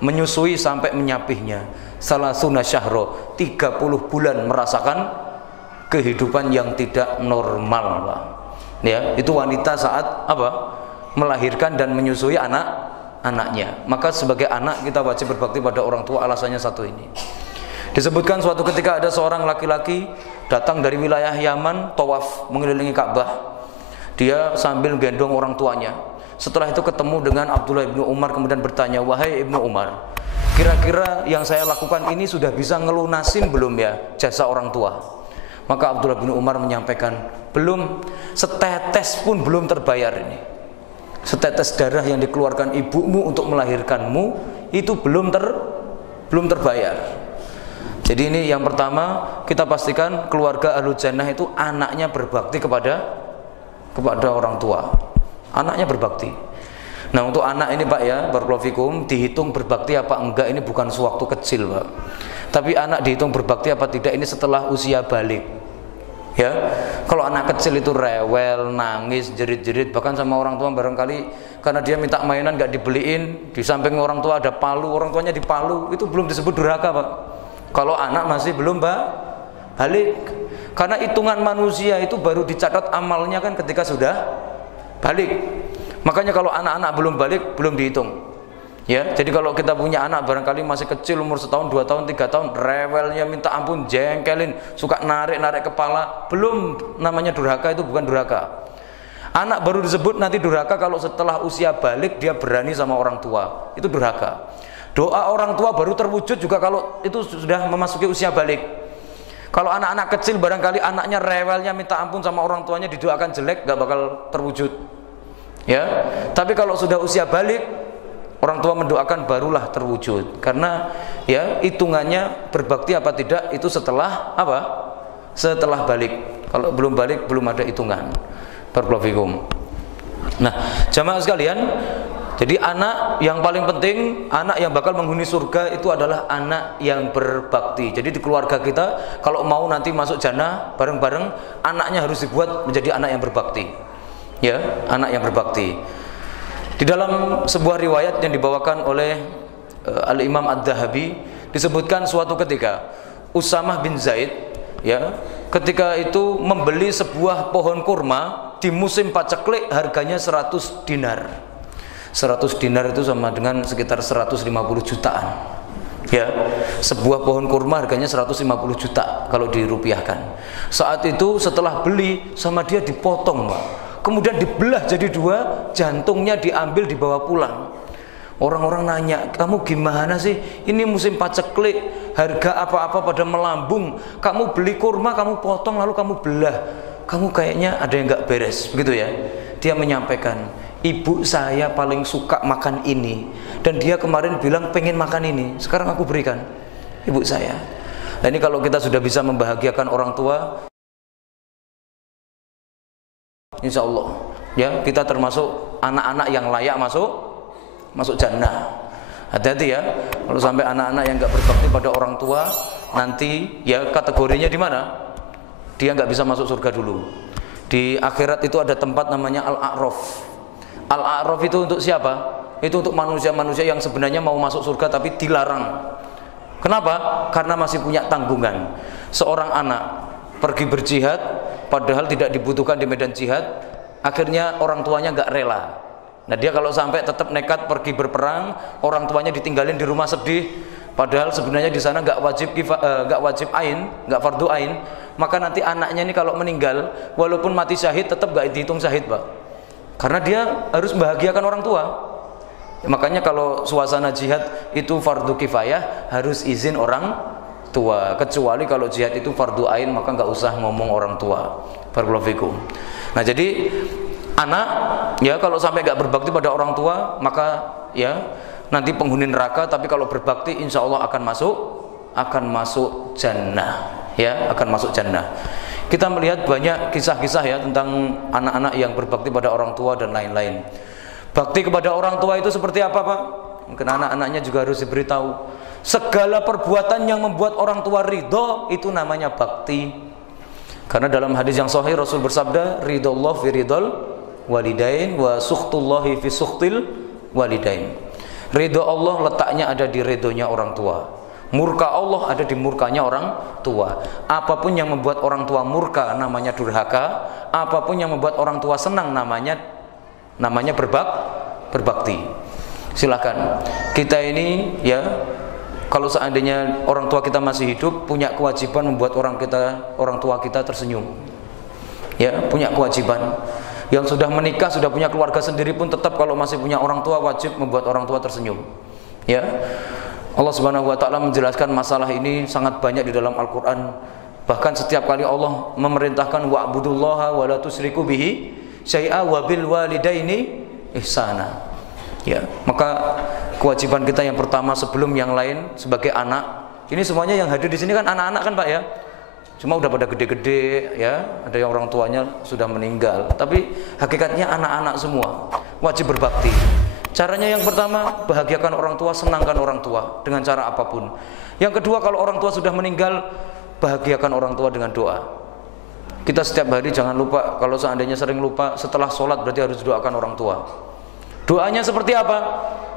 menyusui sampai menyapihnya. Salasuna syahro, 30 bulan merasakan kehidupan yang tidak normal, Pak. Itu wanita saat melahirkan dan menyusui anaknya. Maka sebagai anak kita wajib berbakti pada orang tua. Alasannya satu ini. Disebutkan suatu ketika ada seorang laki-laki datang dari wilayah Yaman, tawaf mengelilingi Ka'bah. Dia sambil gendong orang tuanya. Setelah itu ketemu dengan Abdullah bin Umar, kemudian bertanya, "Wahai Ibnu Umar, kira-kira yang saya lakukan ini sudah bisa ngelunasin belum ya jasa orang tua?" Maka Abdullah bin Umar menyampaikan, "Belum, setetes pun belum terbayar ini. Setetes darah yang dikeluarkan ibumu untuk melahirkanmu itu belum terbayar." Jadi ini yang pertama, kita pastikan keluarga ahlul jannah itu anaknya berbakti kepada orang tua. Anaknya berbakti. Nah, untuk anak ini, Pak, barakallahu fikum, dihitung berbakti apa enggak ini bukan sewaktu kecil, Pak. Tapi anak dihitung berbakti apa tidak ini setelah usia balik. Kalau anak kecil itu rewel, nangis, jerit-jerit, bahkan sama orang tua barangkali karena dia minta mainan nggak dibeliin, di samping orang tua ada palu, orang tuanya dipalu, itu belum disebut durhaka, Pak. Kalau anak masih belum balik, karena hitungan manusia itu baru dicatat amalnya kan ketika sudah balik. Makanya kalau anak-anak belum balik belum dihitung. Jadi kalau kita punya anak barangkali masih kecil, umur 1 tahun, 2 tahun, 3 tahun, rewelnya minta ampun, jengkelin, suka narik-narik kepala, belum namanya durhaka. Itu bukan durhaka. Anak baru disebut nanti durhaka kalau setelah usia balik dia berani sama orang tua. Itu durhaka. Doa orang tua baru terwujud juga kalau itu sudah memasuki usia balik. Kalau anak-anak kecil barangkali anaknya rewelnya minta ampun sama orang tuanya, didoakan jelek, gak bakal terwujud. Tapi kalau sudah usia balik, orang tua mendoakan barulah terwujud. Karena hitungannya berbakti apa tidak itu setelah setelah balik. Kalau belum balik belum ada hitungan. Barakallahu fikum. Nah, jamaah sekalian, jadi anak yang paling penting, anak yang bakal menghuni surga itu adalah anak yang berbakti. Jadi di keluarga kita kalau mau nanti masuk jannah bareng-bareng, anaknya harus dibuat menjadi anak yang berbakti. Anak yang berbakti. Di dalam sebuah riwayat yang dibawakan oleh Al-Imam Ad-Dhahabi disebutkan suatu ketika Usamah bin Zaid ketika itu membeli sebuah pohon kurma di musim paceklik, harganya 100 dinar. 100 dinar itu sama dengan sekitar 150 jutaan. Sebuah pohon kurma harganya 150 juta kalau dirupiahkan. Saat itu setelah beli sama dia dipotong, Pak. Kemudian dibelah jadi 2, jantungnya diambil dibawa pulang. Orang-orang nanya, "Kamu gimana sih? Ini musim paceklik, harga apa-apa pada melambung. Kamu beli kurma, kamu potong lalu kamu belah. Kamu kayaknya ada yang nggak beres." Begitu ya. Dia menyampaikan, "Ibu saya paling suka makan ini, dan dia kemarin bilang pengen makan ini. Sekarang aku berikan." ibu saya. Nah, ini kalau kita sudah bisa membahagiakan orang tua, insya Allah ya kita termasuk anak-anak yang layak masuk jannah. Hati-hati ya, kalau sampai anak-anak yang nggak berbakti pada orang tua, nanti ya kategorinya di mana? Dia nggak bisa masuk surga dulu. Di akhirat itu ada tempat namanya Al-A'raf. Al-A'raf itu untuk siapa? Itu untuk manusia-manusia yang sebenarnya mau masuk surga tapi dilarang. Kenapa? Karena masih punya tanggungan. Seorang anak pergi berjihad padahal tidak dibutuhkan di medan jihad, akhirnya orang tuanya nggak rela. Nah, dia kalau sampai tetap nekat pergi berperang, orang tuanya ditinggalin di rumah sedih, padahal sebenarnya di sana nggak wajib ain, nggak fardu ain, maka nanti anaknya ini kalau meninggal, walaupun mati syahid tetap nggak dihitung syahid, Pak. Karena dia harus membahagiakan orang tua. Makanya kalau suasana jihad itu fardu kifayah, harus izin orang tua. Kecuali kalau jihad itu fardu ain, maka nggak usah ngomong orang tua. Barakallahu fikum. Nah, jadi anak ya kalau sampai nggak berbakti pada orang tua, maka ya nanti penghuni neraka. Tapi kalau berbakti, insya Allah akan masuk jannah. Ya, akan masuk jannah. Kita melihat banyak kisah-kisah ya tentang anak-anak yang berbakti pada orang tua dan lain-lain. Bakti kepada orang tua itu seperti apa, Pak? Mungkin anak-anaknya juga harus diberitahu. Segala perbuatan yang membuat orang tua ridho itu namanya bakti. Karena dalam hadis yang sahih Rasul bersabda, ridhollah fi ridhol walidain wa sukhtullahi fi sukhtil walidain. Ridho Allah letaknya ada di ridhonya orang tua. Murka Allah ada di murkanya orang tua. Apapun yang membuat orang tua murka namanya durhaka. Apapun yang membuat orang tua senang namanya berbakti. Silakan. Kita ini ya, kalau seandainya orang tua kita masih hidup, punya kewajiban membuat orang tua kita tersenyum. Ya, punya kewajiban. Yang sudah menikah, sudah punya keluarga sendiri pun tetap kalau masih punya orang tua wajib membuat orang tua tersenyum. Ya. Allah Subhanahu wa taala menjelaskan masalah ini sangat banyak di dalam Al-Qur'an. Bahkan setiap kali Allah memerintahkan wa'budullaha wa la tusyriku bihi syai'a wa bil walidaini ihsana. Ya, maka kewajiban kita yang pertama sebelum yang lain sebagai anak. Ini semuanya yang hadir di sini kan anak-anak kan, Pak ya. Cuma udah pada gede-gede ya, ada yang orang tuanya sudah meninggal. Tapi hakikatnya anak-anak semua wajib berbakti. Caranya yang pertama, bahagiakan orang tua, senangkan orang tua dengan cara apapun. Yang kedua, kalau orang tua sudah meninggal, bahagiakan orang tua dengan doa. Kita setiap hari jangan lupa, kalau seandainya sering lupa, setelah sholat berarti harus doakan orang tua. Doanya seperti apa?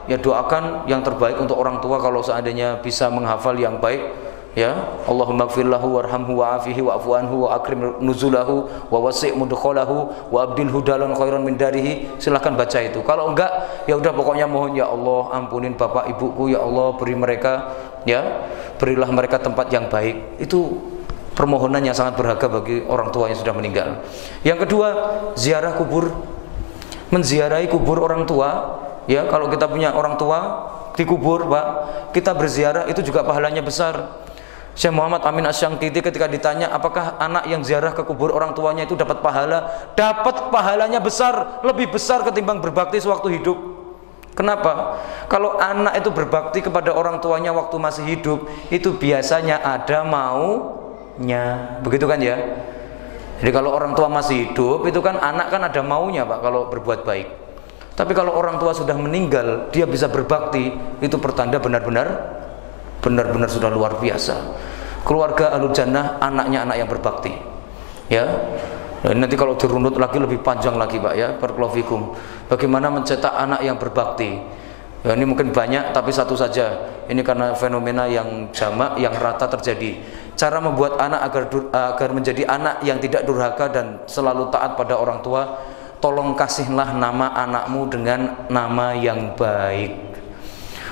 Ya doakan yang terbaik untuk orang tua. Kalau seandainya bisa menghafal yang baik, ya Allahumma gfir lahu warhamhu wa'afihi wa'fu anhu wa akrim nuzulahu wa wasi' mudkhalahu wa abdilhu dalan khairan min darihi. Silakan baca itu. Kalau enggak, ya udah pokoknya mohon ya Allah ampunin bapak ibuku, ya Allah beri mereka, ya berilah mereka tempat yang baik. Itu permohonan yang sangat berharga bagi orang tua yang sudah meninggal. Yang kedua, ziarah kubur. Menziarahi kubur orang tua, ya kalau kita punya orang tua dikubur, Pak, kita berziarah itu juga pahalanya besar. Syekh Muhammad Amin Asy-Syanqiti ketika ditanya apakah anak yang ziarah ke kubur orang tuanya itu dapat pahala? Dapat pahalanya besar, lebih besar ketimbang berbakti sewaktu hidup. Kenapa? Kalau anak itu berbakti kepada orang tuanya waktu masih hidup, itu biasanya ada maunya. Begitu kan ya? Jadi kalau orang tua masih hidup, itu kan anak kan ada maunya, Pak, kalau berbuat baik. Tapi kalau orang tua sudah meninggal, dia bisa berbakti, itu pertanda benar-benar sudah luar biasa. Keluarga Ahlul Jannah anaknya anak yang berbakti. Ya. Dan nanti kalau dirunut lagi lebih panjang lagi, Pak ya. Barakallahu fikum. Bagaimana mencetak anak yang berbakti? Ya, ini mungkin banyak tapi satu saja. Ini karena fenomena yang jamak, yang rata terjadi. Cara membuat anak agar menjadi anak yang tidak durhaka dan selalu taat pada orang tua, tolong kasihlah nama anakmu dengan nama yang baik.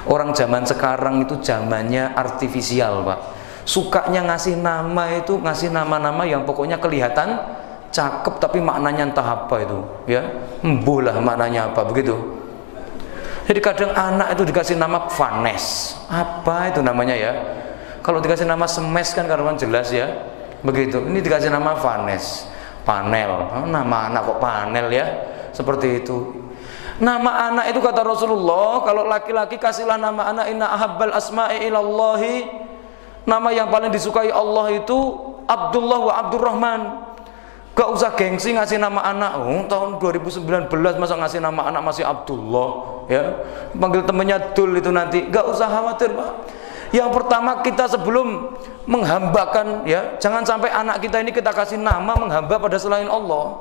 Orang zaman sekarang itu zamannya artifisial, Pak. Sukanya ngasih nama itu, ngasih nama-nama yang pokoknya kelihatan cakep tapi maknanya entah apa itu, ya. Embuh lah maknanya apa, begitu. Jadi kadang anak itu dikasih nama Vanes. Apa itu namanya ya? Kalau dikasih nama Semes kan karuan jelas ya. Begitu. Ini dikasih nama Vanes. Panel. Oh, nama anak kok panel ya? Seperti itu. Nama anak itu kata Rasulullah, kalau laki-laki kasihlah nama anak inna ahabbal asma'i ilallahi Nama yang paling disukai Allah itu Abdullah wa Abdurrahman. Gak usah gengsi ngasih nama anak. Tahun 2019 masa ngasih nama anak masih Abdullah, ya. Panggil temennya Dul itu nanti. Gak usah khawatir, Pak. Yang pertama kita sebelum menghambakan, ya, jangan sampai anak kita ini kita kasih nama menghamba pada selain Allah.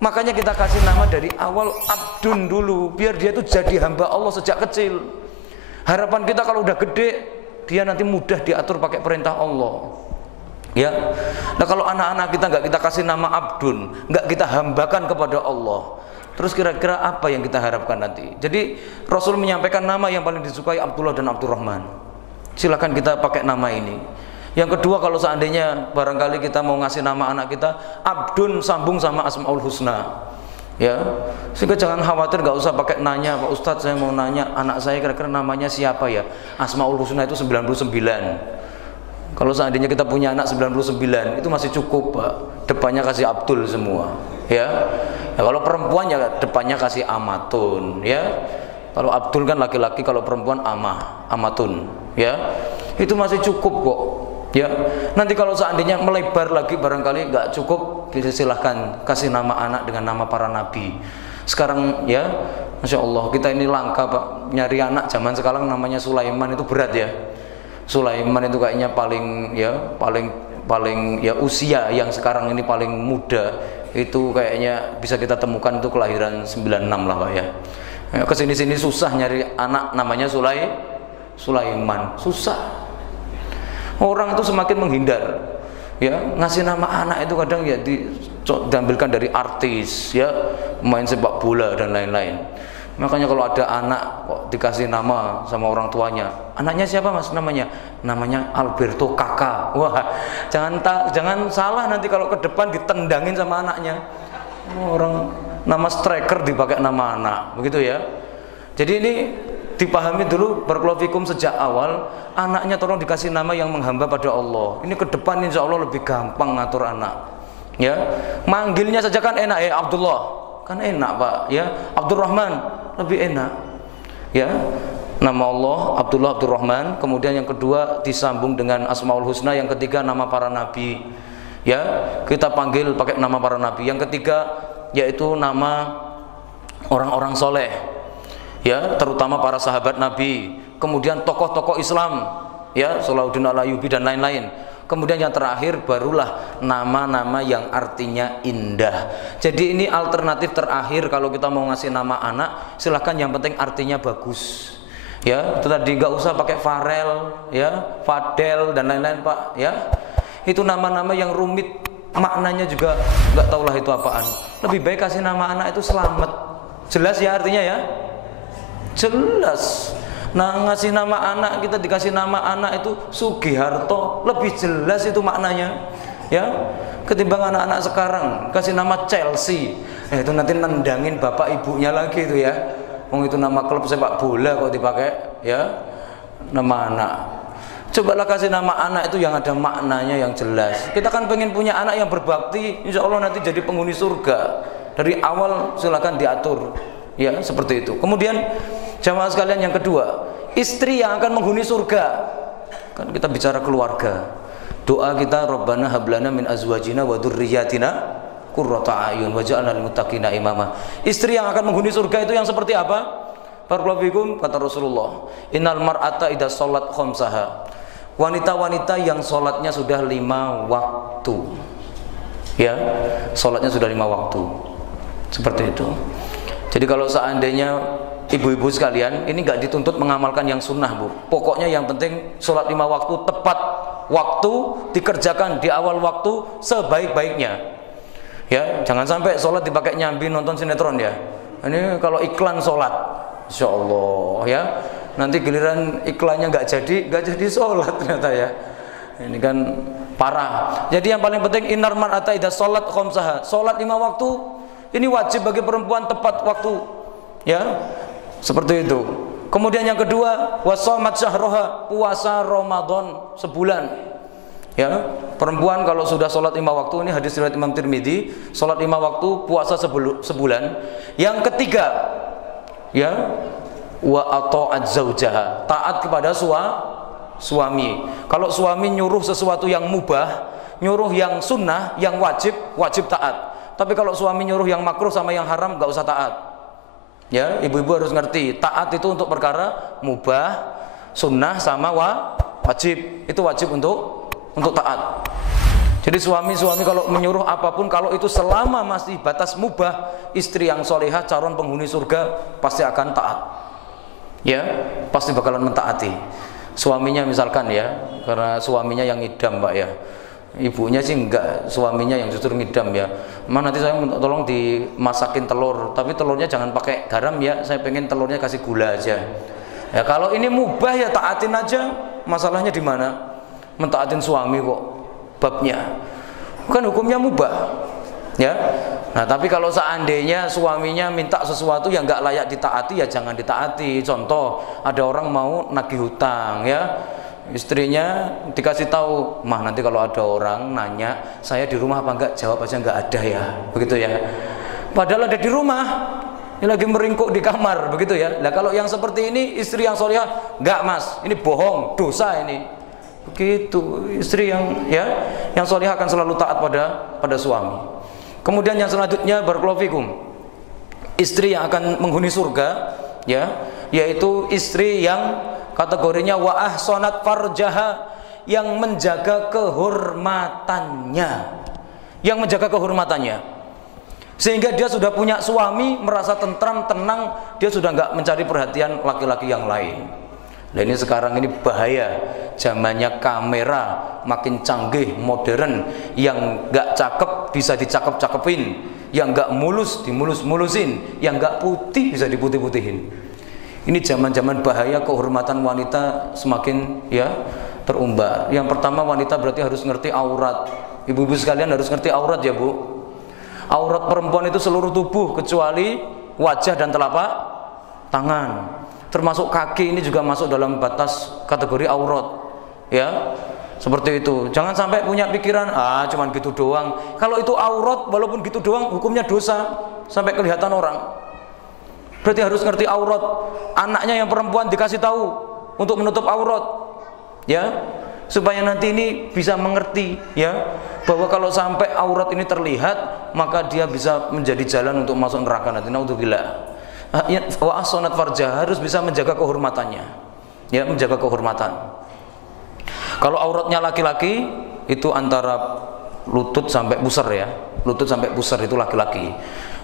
Makanya kita kasih nama dari awal Abdun dulu, biar dia itu jadi hamba Allah sejak kecil. Harapan kita kalau udah gede, dia nanti mudah diatur pakai perintah Allah. Ya. Nah, kalau anak-anak kita nggak kita kasih nama Abdun, nggak kita hambakan kepada Allah, terus kira-kira apa yang kita harapkan nanti? Jadi Rasul menyampaikan nama yang paling disukai Abdullah dan Abdurrahman. Silakan kita pakai nama ini. Yang kedua, kalau seandainya barangkali kita mau ngasih nama anak kita Abdun sambung sama Asmaul Husna, ya, sehingga jangan khawatir, nggak usah pakai nanya, Pak Ustadz saya mau nanya anak saya kira-kira namanya siapa ya. Asmaul Husna itu 99. Kalau seandainya kita punya anak 99 itu masih cukup, Pak. Depannya kasih Abdul semua, ya. Nah, kalau perempuan ya depannya kasih Amatun, ya. Kalau Abdul kan laki-laki, kalau perempuan Amatun, ya. Itu masih cukup kok. Ya, nanti kalau seandainya melebar lagi barangkali nggak cukup, silahkan kasih nama anak dengan nama para nabi. Sekarang ya, Masya Allah kita ini langka, Pak, nyari anak zaman sekarang namanya Sulaiman itu berat ya. Sulaiman itu kayaknya paling ya usia yang sekarang ini paling muda itu kayaknya bisa kita temukan itu kelahiran 96 lah, Pak, ya. Kesini-sini susah nyari anak namanya Sulaiman, susah. Orang itu semakin menghindar, ya, ngasih nama anak itu kadang ya diambilkan dari artis, ya, main sepak bola dan lain-lain. Makanya kalau ada anak kok dikasih nama sama orang tuanya, anaknya siapa Mas? Namanya Alberto Kakak. Wah, jangan salah nanti kalau ke depan ditendangin sama anaknya. Orang nama striker dipakai nama anak, begitu ya. Jadi ini dipahami dulu barakallahu sejak awal, anaknya tolong dikasih nama yang menghamba pada Allah. Ini ke depan insya Allah lebih gampang ngatur anak, ya. Manggilnya saja kan enak, Abdullah kan enak, Pak, ya. Abdurrahman lebih enak, ya. Nama Allah Abdullah Abdurrahman. Kemudian yang kedua disambung dengan Asmaul Husna. Yang ketiga nama para nabi, ya, kita panggil pakai nama para nabi. Yang ketiga yaitu nama orang-orang soleh, ya, terutama para sahabat Nabi, kemudian tokoh-tokoh Islam, ya, Salahuddin Al-Ayyubi dan lain-lain. Kemudian yang terakhir barulah nama-nama yang artinya indah. Jadi ini alternatif terakhir kalau kita mau ngasih nama anak, silahkan yang penting artinya bagus, ya. Itu tadi nggak usah pakai Farel, ya, Fadel dan lain-lain, Pak, ya. Itu nama-nama yang rumit, maknanya juga nggak tahulah itu apaan. Lebih baik kasih nama anak itu Selamat. Jelas ya artinya, ya. Jelas. Nah, ngasih nama anak, kita dikasih nama anak itu Sugiharto, lebih jelas itu maknanya, ya, ketimbang anak-anak sekarang kasih nama Chelsea. Itu nanti nendangin bapak ibunya lagi itu, ya. Itu nama klub sepak bola kok dipakai, ya, nama anak. Cobalah kasih nama anak itu yang ada maknanya yang jelas. Kita kan pengen punya anak yang berbakti, insya Allah nanti jadi penghuni surga. Dari awal silakan diatur, ya, seperti itu. Kemudian jamaah sekalian yang kedua, istri yang akan menghuni surga. Kan kita bicara keluarga. Doa kita Rabbana hablana min azwajina wa dzurriyyatina qurrata a'yun waj'alna lil muttaqina imama. Istri yang akan menghuni surga itu yang seperti apa? Barakallahu fikum, kata Rasulullah, innal mar'ata idza shalat khamsaha. Wanita-wanita yang sholatnya sudah 5 waktu, ya, sholatnya sudah 5 waktu, seperti itu. Jadi kalau seandainya ibu-ibu sekalian, ini nggak dituntut mengamalkan yang sunnah, Bu. Pokoknya yang penting sholat 5 waktu tepat waktu, dikerjakan di awal waktu sebaik-baiknya, ya. Jangan sampai sholat dipakai nyambi nonton sinetron, ya. Ini kalau iklan sholat, insya Allah, ya, nanti giliran iklannya nggak jadi sholat ternyata, ya. Ini kan parah. Jadi yang paling penting innar mar'ata idza sholat khamsaha, sholat 5 waktu ini wajib bagi perempuan tepat waktu, ya, seperti itu. Kemudian yang kedua, wasomat syahroha, puasa Ramadan sebulan, ya. Perempuan kalau sudah sholat 5 waktu, ini hadis riwayat Imam Tirmidzi, sholat 5 waktu, puasa sebulan. Yang ketiga, ya, wa ata'at zaujaha, taat kepada suami. Kalau suami nyuruh sesuatu yang mubah, nyuruh yang sunnah, yang wajib, wajib taat. Tapi kalau suami nyuruh yang makruh sama yang haram, nggak usah taat. Ya, ibu-ibu harus ngerti, taat itu untuk perkara mubah, sunnah sama wajib. Itu wajib untuk taat. Jadi suami kalau menyuruh apapun, kalau itu selama masih batas mubah, istri yang solehah, calon penghuni surga pasti akan taat. Ya, pasti bakalan mentaati. Suaminya misalkan ya, karena suaminya yang ngidam Pak ya, ibunya sih enggak, suaminya yang justru ngidam ya. Nanti saya tolong dimasakin telur, tapi telurnya jangan pakai garam ya, saya pengen telurnya kasih gula aja. Ya kalau ini mubah ya taatin aja. Masalahnya di mana? Mentaatin suami kok babnya, kan hukumnya mubah ya. Nah tapi kalau seandainya suaminya minta sesuatu yang nggak layak ditaati, ya jangan ditaati. Contoh, ada orang mau nagih hutang ya, istrinya dikasih tahu, mah nanti kalau ada orang nanya saya di rumah apa enggak, jawab aja nggak ada ya, begitu ya. Padahal ada di rumah, ini lagi meringkuk di kamar, begitu ya. Nah kalau yang seperti ini, istri yang solehah, nggak mas, ini bohong, dosa ini. Begitu, istri yang solehah akan selalu taat pada suami. Kemudian yang selanjutnya, barakallahu fikum, istri yang akan menghuni surga ya, yaitu istri yang kategorinya wa ahsanat farjaha, yang menjaga kehormatannya, sehingga dia sudah punya suami, merasa tentram, tenang, dia sudah nggak mencari perhatian laki-laki yang lain. Nah ini sekarang ini bahaya, zamannya kamera makin canggih, modern, yang nggak cakep bisa dicakep-cakepin, yang nggak mulus dimulus-mulusin, yang nggak putih bisa diputih-putihin. Ini zaman-zaman bahaya, kehormatan wanita semakin ya terumbar. Yang pertama, wanita berarti harus ngerti aurat. Ibu-ibu sekalian harus ngerti aurat ya Bu. Aurat perempuan itu seluruh tubuh kecuali wajah dan telapak tangan. Termasuk kaki ini juga masuk dalam batas kategori aurat ya, seperti itu. Jangan sampai punya pikiran cuman gitu doang. Kalau itu aurat, walaupun gitu doang, hukumnya dosa sampai kelihatan orang. Berarti harus ngerti aurat. Anaknya yang perempuan dikasih tahu untuk menutup aurat ya, supaya nanti ini bisa mengerti ya, bahwa kalau sampai aurat ini terlihat, maka dia bisa menjadi jalan untuk masuk neraka nanti. Naudzubillah. Wa ahsanat farjah, harus bisa menjaga kehormatannya ya, menjaga kehormatan. Kalau auratnya laki-laki itu antara lutut sampai pusar ya, lutut sampai pusar itu laki-laki.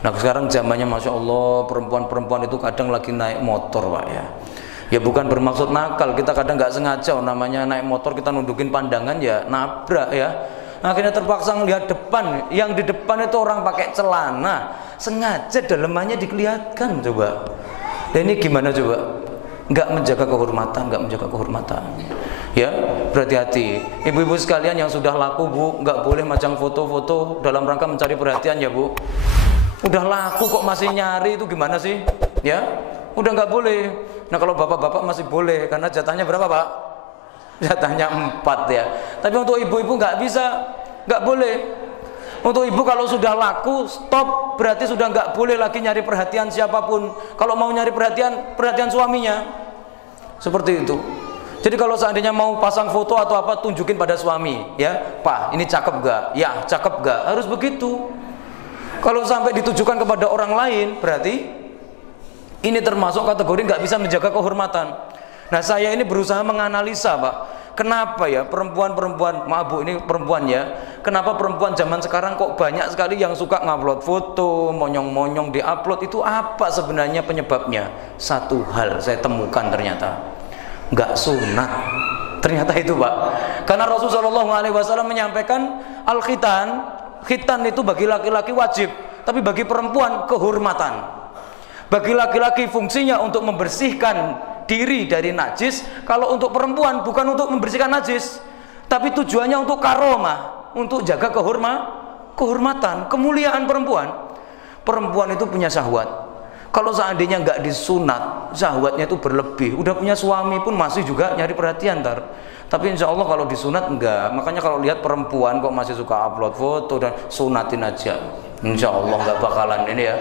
Nah sekarang zamannya masya Allah, perempuan itu kadang lagi naik motor Pak ya. Ya bukan bermaksud nakal, kita kadang nggak sengaja, namanya naik motor kita nundukin pandangan ya nabrak ya. Akhirnya terpaksa ngelihat depan, yang di depan itu orang pakai celana, sengaja dalemannya dikelihatkan coba. Dan ini gimana coba? Nggak menjaga kehormatan, ya berhati-hati. Ibu-ibu sekalian yang sudah laku Bu, nggak boleh macam foto-foto dalam rangka mencari perhatian ya Bu. Udah laku kok masih nyari, itu gimana sih? Ya, udah nggak boleh. Nah kalau bapak-bapak masih boleh, karena jatahnya berapa Pak? Jatahnya 4 ya. Tapi untuk ibu-ibu nggak bisa, nggak boleh. Untuk ibu kalau sudah laku, stop, berarti sudah nggak boleh lagi nyari perhatian siapapun. Kalau mau nyari perhatian suaminya, seperti itu. Jadi kalau seandainya mau pasang foto atau apa, tunjukin pada suami, ya, Pak, ini cakep gak? Ya, cakep gak? Harus begitu. Kalau sampai ditujukan kepada orang lain, berarti ini termasuk kategori nggak bisa menjaga kehormatan. Nah saya ini berusaha menganalisa Pak, kenapa ya perempuan-perempuan, maaf Bu ini perempuan ya, kenapa perempuan zaman sekarang kok banyak sekali yang suka ngupload foto, monyong-monyong diupload, itu apa sebenarnya penyebabnya? Satu hal saya temukan ternyata, nggak sunat. Ternyata itu Pak, karena Rasulullah SAW menyampaikan khitan itu bagi laki-laki wajib, tapi bagi perempuan kehormatan. Bagi laki-laki fungsinya untuk membersihkan diri dari najis, kalau untuk perempuan bukan untuk membersihkan najis, tapi tujuannya untuk karomah, untuk jaga kehormatan, kemuliaan perempuan. Perempuan itu punya syahwat. Kalau seandainya nggak disunat, syahwatnya itu berlebih. Udah punya suami pun masih juga nyari perhatian ntar. Tapi insya Allah kalau disunat enggak. Makanya kalau lihat perempuan kok masih suka upload foto dan sunatin aja, insya Allah nggak bakalan ini ya,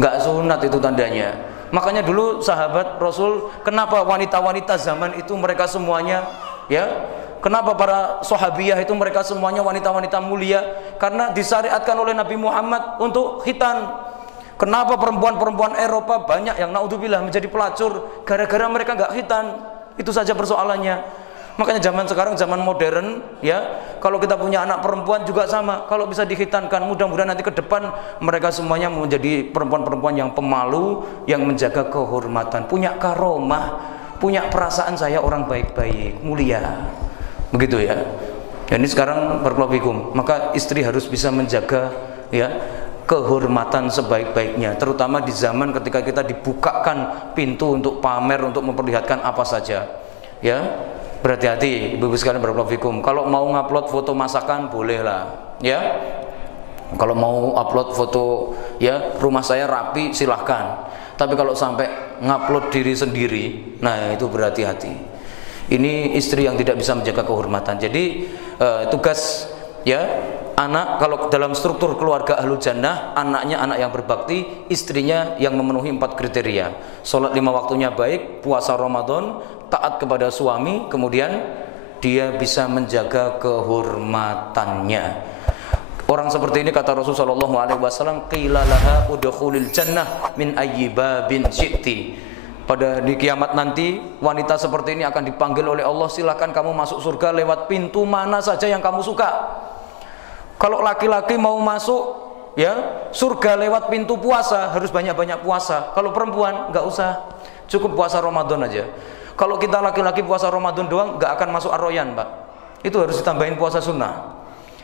nggak sunat itu tandanya. Makanya dulu sahabat Rasul, kenapa wanita-wanita zaman itu mereka semuanya, ya, kenapa para sahabiyah itu mereka semuanya wanita-wanita mulia? Karena disyariatkan oleh Nabi Muhammad untuk khitan. Kenapa perempuan-perempuan Eropa banyak yang naudzubillah menjadi pelacur? Gara-gara mereka nggak khitan. Itu saja persoalannya. Makanya zaman sekarang zaman modern, ya, kalau kita punya anak perempuan juga sama, kalau bisa dikhitankan, mudah-mudahan nanti ke depan mereka semuanya menjadi perempuan-perempuan yang pemalu, yang menjaga kehormatan, punya karomah, punya perasaan saya orang baik-baik, mulia, begitu ya. Dan ini sekarang barakallahu fikum, maka istri harus bisa menjaga, ya, kehormatan sebaik-baiknya, terutama di zaman ketika kita dibukakan pintu untuk pamer, untuk memperlihatkan apa saja, ya. Berhati-hati ibu-ibu sekalian barakallahu fikum. Kalau mau ngupload foto masakan bolehlah, ya. Kalau mau upload foto, ya, rumah saya rapi silahkan. Tapi kalau sampai ngupload diri sendiri, nah itu berhati-hati. Ini istri yang tidak bisa menjaga kehormatan. Jadi tugas, ya, anak kalau dalam struktur keluarga Ahlul Jannah, anaknya anak yang berbakti, istrinya yang memenuhi 4 kriteria. Sholat 5 waktunya baik, puasa Ramadan, taat kepada suami, kemudian dia bisa menjaga kehormatannya. Orang seperti ini kata Rasulullah SAW, qila laha udkhulil jannah min ayyi babin syi'ti. Pada di kiamat nanti wanita seperti ini akan dipanggil oleh Allah, silakan kamu masuk surga lewat pintu mana saja yang kamu suka. Kalau laki-laki mau masuk, ya, surga lewat pintu puasa, harus banyak-banyak puasa. Kalau perempuan nggak usah, cukup puasa Ramadan aja. Kalau kita laki-laki puasa Ramadan doang nggak akan masuk Ar-Rayyan, Pak. Itu harus ditambahin puasa sunnah.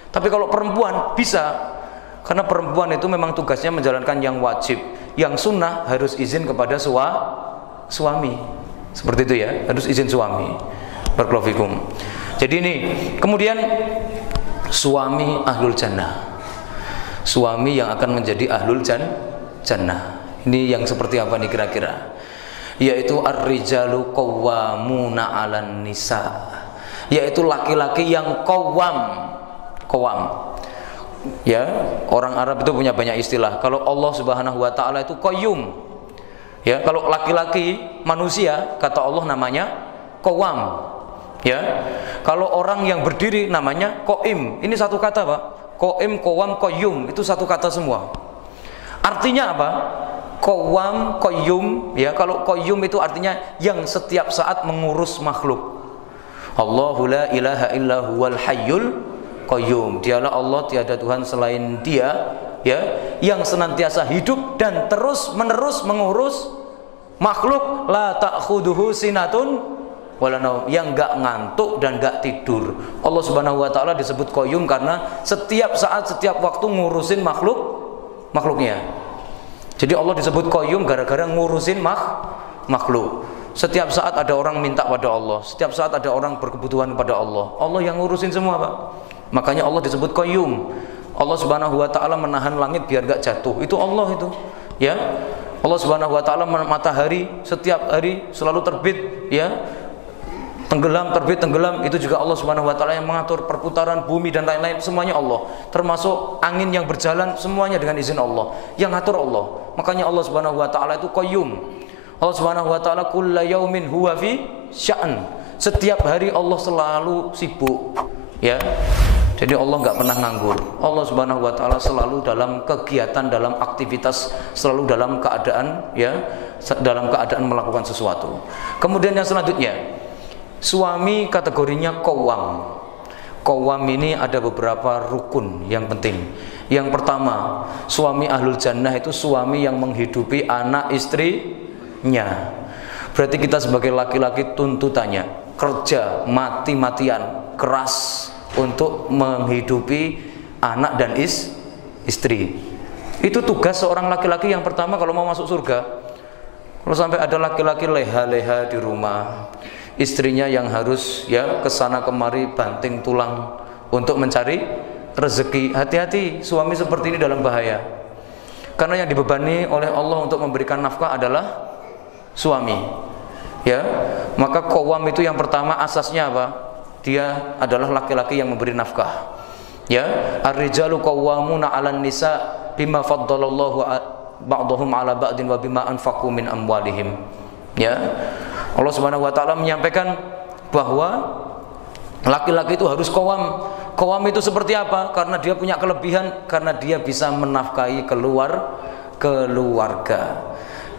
Tapi kalau perempuan bisa, karena perempuan itu memang tugasnya menjalankan yang wajib, yang sunnah harus izin kepada suami. Seperti itu ya, harus izin suami. Barakallahu fikum. Jadi ini, kemudian suami Ahlul Jannah. Suami yang akan menjadi Ahlul Jannah. Ini yang seperti apa nih kira-kira? Yaitu ar-rijalu qawwamuna 'alan nisa, yaitu laki-laki yang qawwam. Ya, orang Arab itu punya banyak istilah. Kalau Allah Subhanahu wa taala itu qayyum. Ya, kalau laki-laki manusia kata Allah namanya qawwam. Ya. Kalau orang yang berdiri namanya qaim. Ini satu kata, Pak. Qaim, qawwam, qayyum, itu satu kata semua. Artinya apa? Qawwam, qayyum, ya, kalau qayyum itu artinya yang setiap saat mengurus makhluk. Allahu la ilaha illa huwal hayyul qayyum. Dialah Allah, tiada Tuhan selain Dia, ya, yang senantiasa hidup dan terus-menerus mengurus makhluk. La ta'khuduhu sinatun wala naum, yang enggak ngantuk dan enggak tidur. Allah Subhanahu wa taala disebut qayyum karena setiap saat, setiap waktu ngurusin makhluknya. Jadi Allah disebut qayyum gara-gara ngurusin makhluk. Setiap saat ada orang minta pada Allah, setiap saat ada orang berkebutuhan kepada Allah. Allah yang ngurusin semua, Pak. Makanya Allah disebut qayyum. Allah Subhanahu wa taala menahan langit biar enggak jatuh. Itu Allah itu, ya. Allah Subhanahu wa taala matahari setiap hari selalu terbit, ya. Tenggelam, terbit, tenggelam, itu juga Allah Subhanahu wa taala yang mengatur perputaran bumi dan lain-lain, semuanya Allah. Termasuk angin yang berjalan, semuanya dengan izin Allah. Yang ngatur Allah. Makanya Allah Subhanahu wa taala itu qayyum. Allah Subhanahu wa taala kullu yaumin huwa fi sya'n. Setiap hari Allah selalu sibuk, ya. Jadi Allah enggak pernah nganggur. Allah Subhanahu wa taala selalu dalam kegiatan, dalam aktivitas, selalu dalam keadaan, ya, dalam keadaan melakukan sesuatu. Kemudian yang selanjutnya, suami kategorinya qawwam. Qawwam ini ada beberapa rukun yang penting. Yang pertama, suami Ahlul Jannah itu suami yang menghidupi anak istrinya. Berarti kita sebagai laki-laki tuntutannya kerja mati-matian, keras untuk menghidupi anak dan istri. Itu tugas seorang laki-laki yang pertama kalau mau masuk surga. Kalau sampai ada laki-laki leha-leha di rumah, istrinya yang harus, ya, kesana kemari banting tulang untuk mencari rezeki, hati-hati, suami seperti ini dalam bahaya. Karena yang dibebani oleh Allah untuk memberikan nafkah adalah suami, ya. Maka qawwam itu yang pertama asasnya apa? Dia adalah laki-laki yang memberi nafkah, ya. Ar-rijalu qawwamuna 'alan nisa bima faddalallahu ba'dhum 'ala ba'din wa bima anfaqu min amwalihim. Ya. Allah Subhanahu wa taala menyampaikan bahwa laki-laki itu harus qawam. Qawam itu seperti apa? Karena dia punya kelebihan, karena dia bisa menafkahi keluarga.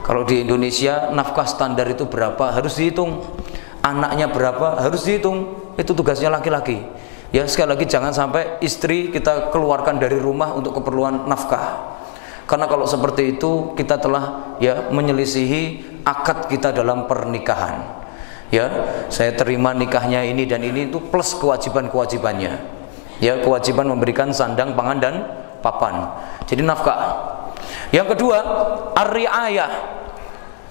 Kalau di Indonesia nafkah standar itu berapa harus dihitung. Anaknya berapa harus dihitung. Itu tugasnya laki-laki. Ya, sekali lagi jangan sampai istri kita keluarkan dari rumah untuk keperluan nafkah. Karena kalau seperti itu kita telah ya menyelisihi akad kita dalam pernikahan. Ya, saya terima nikahnya ini dan ini itu plus kewajiban-kewajibannya. Ya, kewajiban memberikan sandang, pangan dan papan. Jadi nafkah. Yang kedua, ar-riayah.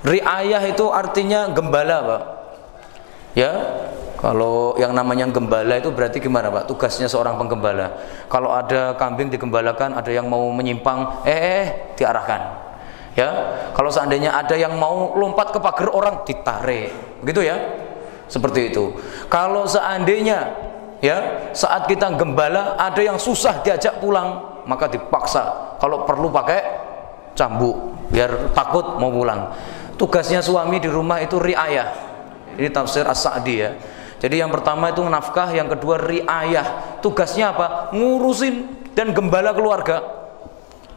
Riayah itu artinya gembala, Pak. Ya. Kalau yang namanya gembala itu berarti gimana, Pak? Tugasnya seorang penggembala. Kalau ada kambing digembalakan, ada yang mau menyimpang, diarahkan. Ya. Kalau seandainya ada yang mau lompat ke pagar orang, ditarik. Begitu ya? Seperti itu. Kalau seandainya ya, saat kita gembala ada yang susah diajak pulang, maka dipaksa. Kalau perlu pakai cambuk biar takut mau pulang. Tugasnya suami di rumah itu riayah. Ini tafsir As-Sa'di ya. Jadi yang pertama itu nafkah, yang kedua riayah. Tugasnya apa? Ngurusin dan gembala keluarga.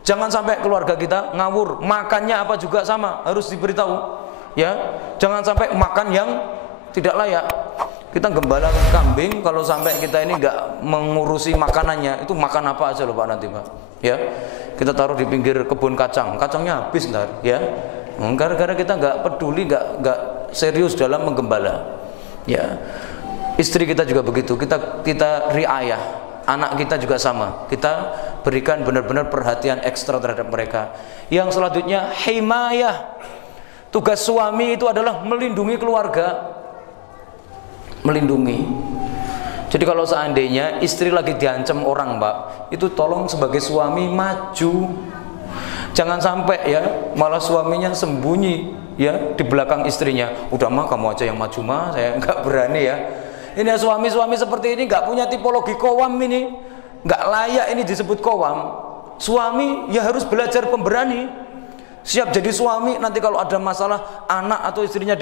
Jangan sampai keluarga kita ngawur. Makannya apa juga sama, harus diberitahu. Ya, jangan sampai makan yang tidak layak. Kita gembala kambing, kalau sampai kita ini nggak mengurusi makanannya, itu makan apa aja loh Pak nanti Pak. Ya, kita taruh di pinggir kebun kacang, kacangnya habis ntar. Ya, gara-gara kita nggak peduli, nggak serius dalam menggembala. Ya, istri kita juga begitu. Kita riayah, anak kita juga sama. Kita berikan benar-benar perhatian ekstra terhadap mereka. Yang selanjutnya himayah. Tugas suami itu adalah melindungi keluarga. Melindungi. Jadi kalau seandainya istri lagi diancam orang, Pak, itu tolong sebagai suami maju. Jangan sampai ya malah suaminya sembunyi ya di belakang istrinya. Udah mah kamu aja yang maju mah, saya nggak berani ya. Ini suami-suami seperti ini nggak punya tipologi qawam ini, nggak layak ini disebut qawam. Suami ya harus belajar pemberani. Siap jadi suami, nanti kalau ada masalah anak atau istrinya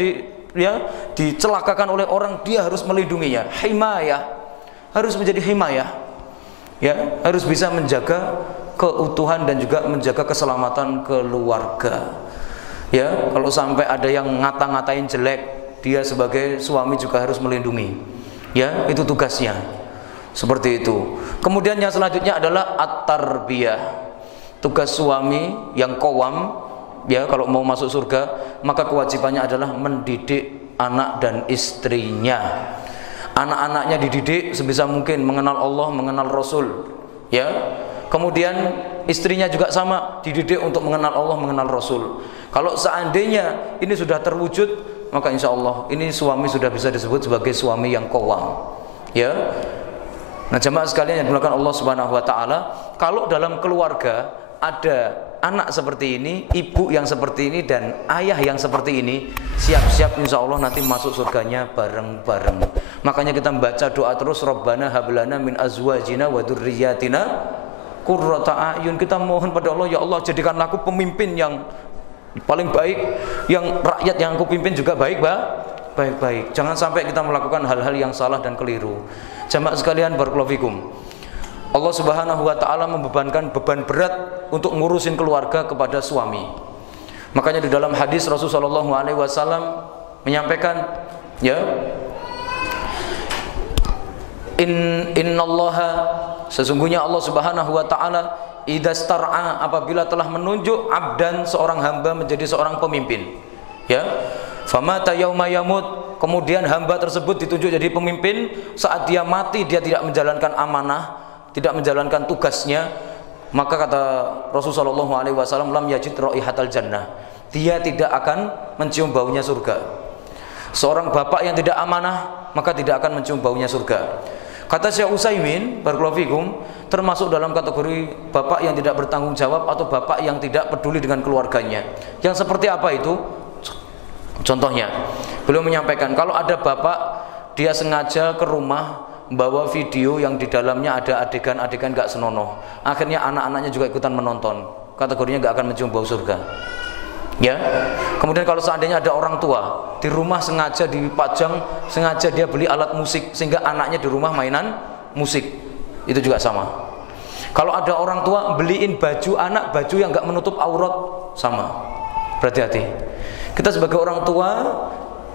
dicelakakan oleh orang, dia harus melindunginya. Himayah, harus menjadi himayah. Ya, harus bisa menjaga keutuhan dan juga menjaga keselamatan keluarga. Ya, kalau sampai ada yang ngata-ngatain jelek, dia sebagai suami juga harus melindungi. Ya, itu tugasnya. Seperti itu. Kemudian yang selanjutnya adalah at-tarbiyah. Tugas suami yang qawam, ya, kalau mau masuk surga, maka kewajibannya adalah mendidik anak dan istrinya. Anak-anaknya dididik sebisa mungkin mengenal Allah, mengenal Rasul. Ya. Kemudian istrinya juga sama, dididik untuk mengenal Allah, mengenal Rasul. Kalau seandainya ini sudah terwujud, maka insya Allah ini suami sudah bisa disebut sebagai suami yang qawam. Ya. Nah, jemaah sekalian yang dimuliakan Allah Subhanahu wa taala, kalau dalam keluarga ada anak seperti ini, ibu yang seperti ini, dan ayah yang seperti ini, siap-siap insya Allah nanti masuk surganya bareng-bareng. Makanya kita membaca doa terus, Rabbana hablana min azwajina wa dzurriyyatina qurrata a'yun. Kita mohon pada Allah, ya Allah jadikanlah aku pemimpin yang paling baik, yang rakyat yang aku pimpin juga baik-baik. Jangan sampai kita melakukan hal-hal yang salah dan keliru. Jamaah sekalian, barakallahu fikum. Allah Subhanahu wa taala membebankan beban berat untuk ngurusin keluarga kepada suami. Makanya di dalam hadis Rasulullah sallallahu alaihi wasallam menyampaikan, ya, innallaha, sesungguhnya Allah Subhanahu wa taala idza star'a, apabila telah menunjuk abdan, seorang hamba menjadi seorang pemimpin. Ya. Famata yauma yamut, kemudian hamba tersebut ditunjuk jadi pemimpin, saat dia mati dia tidak menjalankan amanah, tidak menjalankan tugasnya, maka kata Rasulullah sallallahu alaihi wasallam, lam yajid raihatal jannah, dia tidak akan mencium baunya surga. Seorang bapak yang tidak amanah maka tidak akan mencium baunya surga. Kata Syekh Utsaimin barakallahu fikum, termasuk dalam kategori bapak yang tidak bertanggung jawab atau bapak yang tidak peduli dengan keluarganya. Yang seperti apa itu? Contohnya, beliau menyampaikan kalau ada bapak dia sengaja ke rumah membawa video yang di dalamnya ada adegan-adegan gak senonoh, akhirnya anak-anaknya juga ikutan menonton. kategorinya nggak akan mencium bau surga. Ya. Kemudian kalau seandainya ada orang tua di rumah sengaja dipajang, sengaja dia beli alat musik sehingga anaknya di rumah mainan musik, itu juga sama. Kalau ada orang tua beliin baju anak, baju yang nggak menutup aurat, sama. Berhati-hati. Kita sebagai orang tua,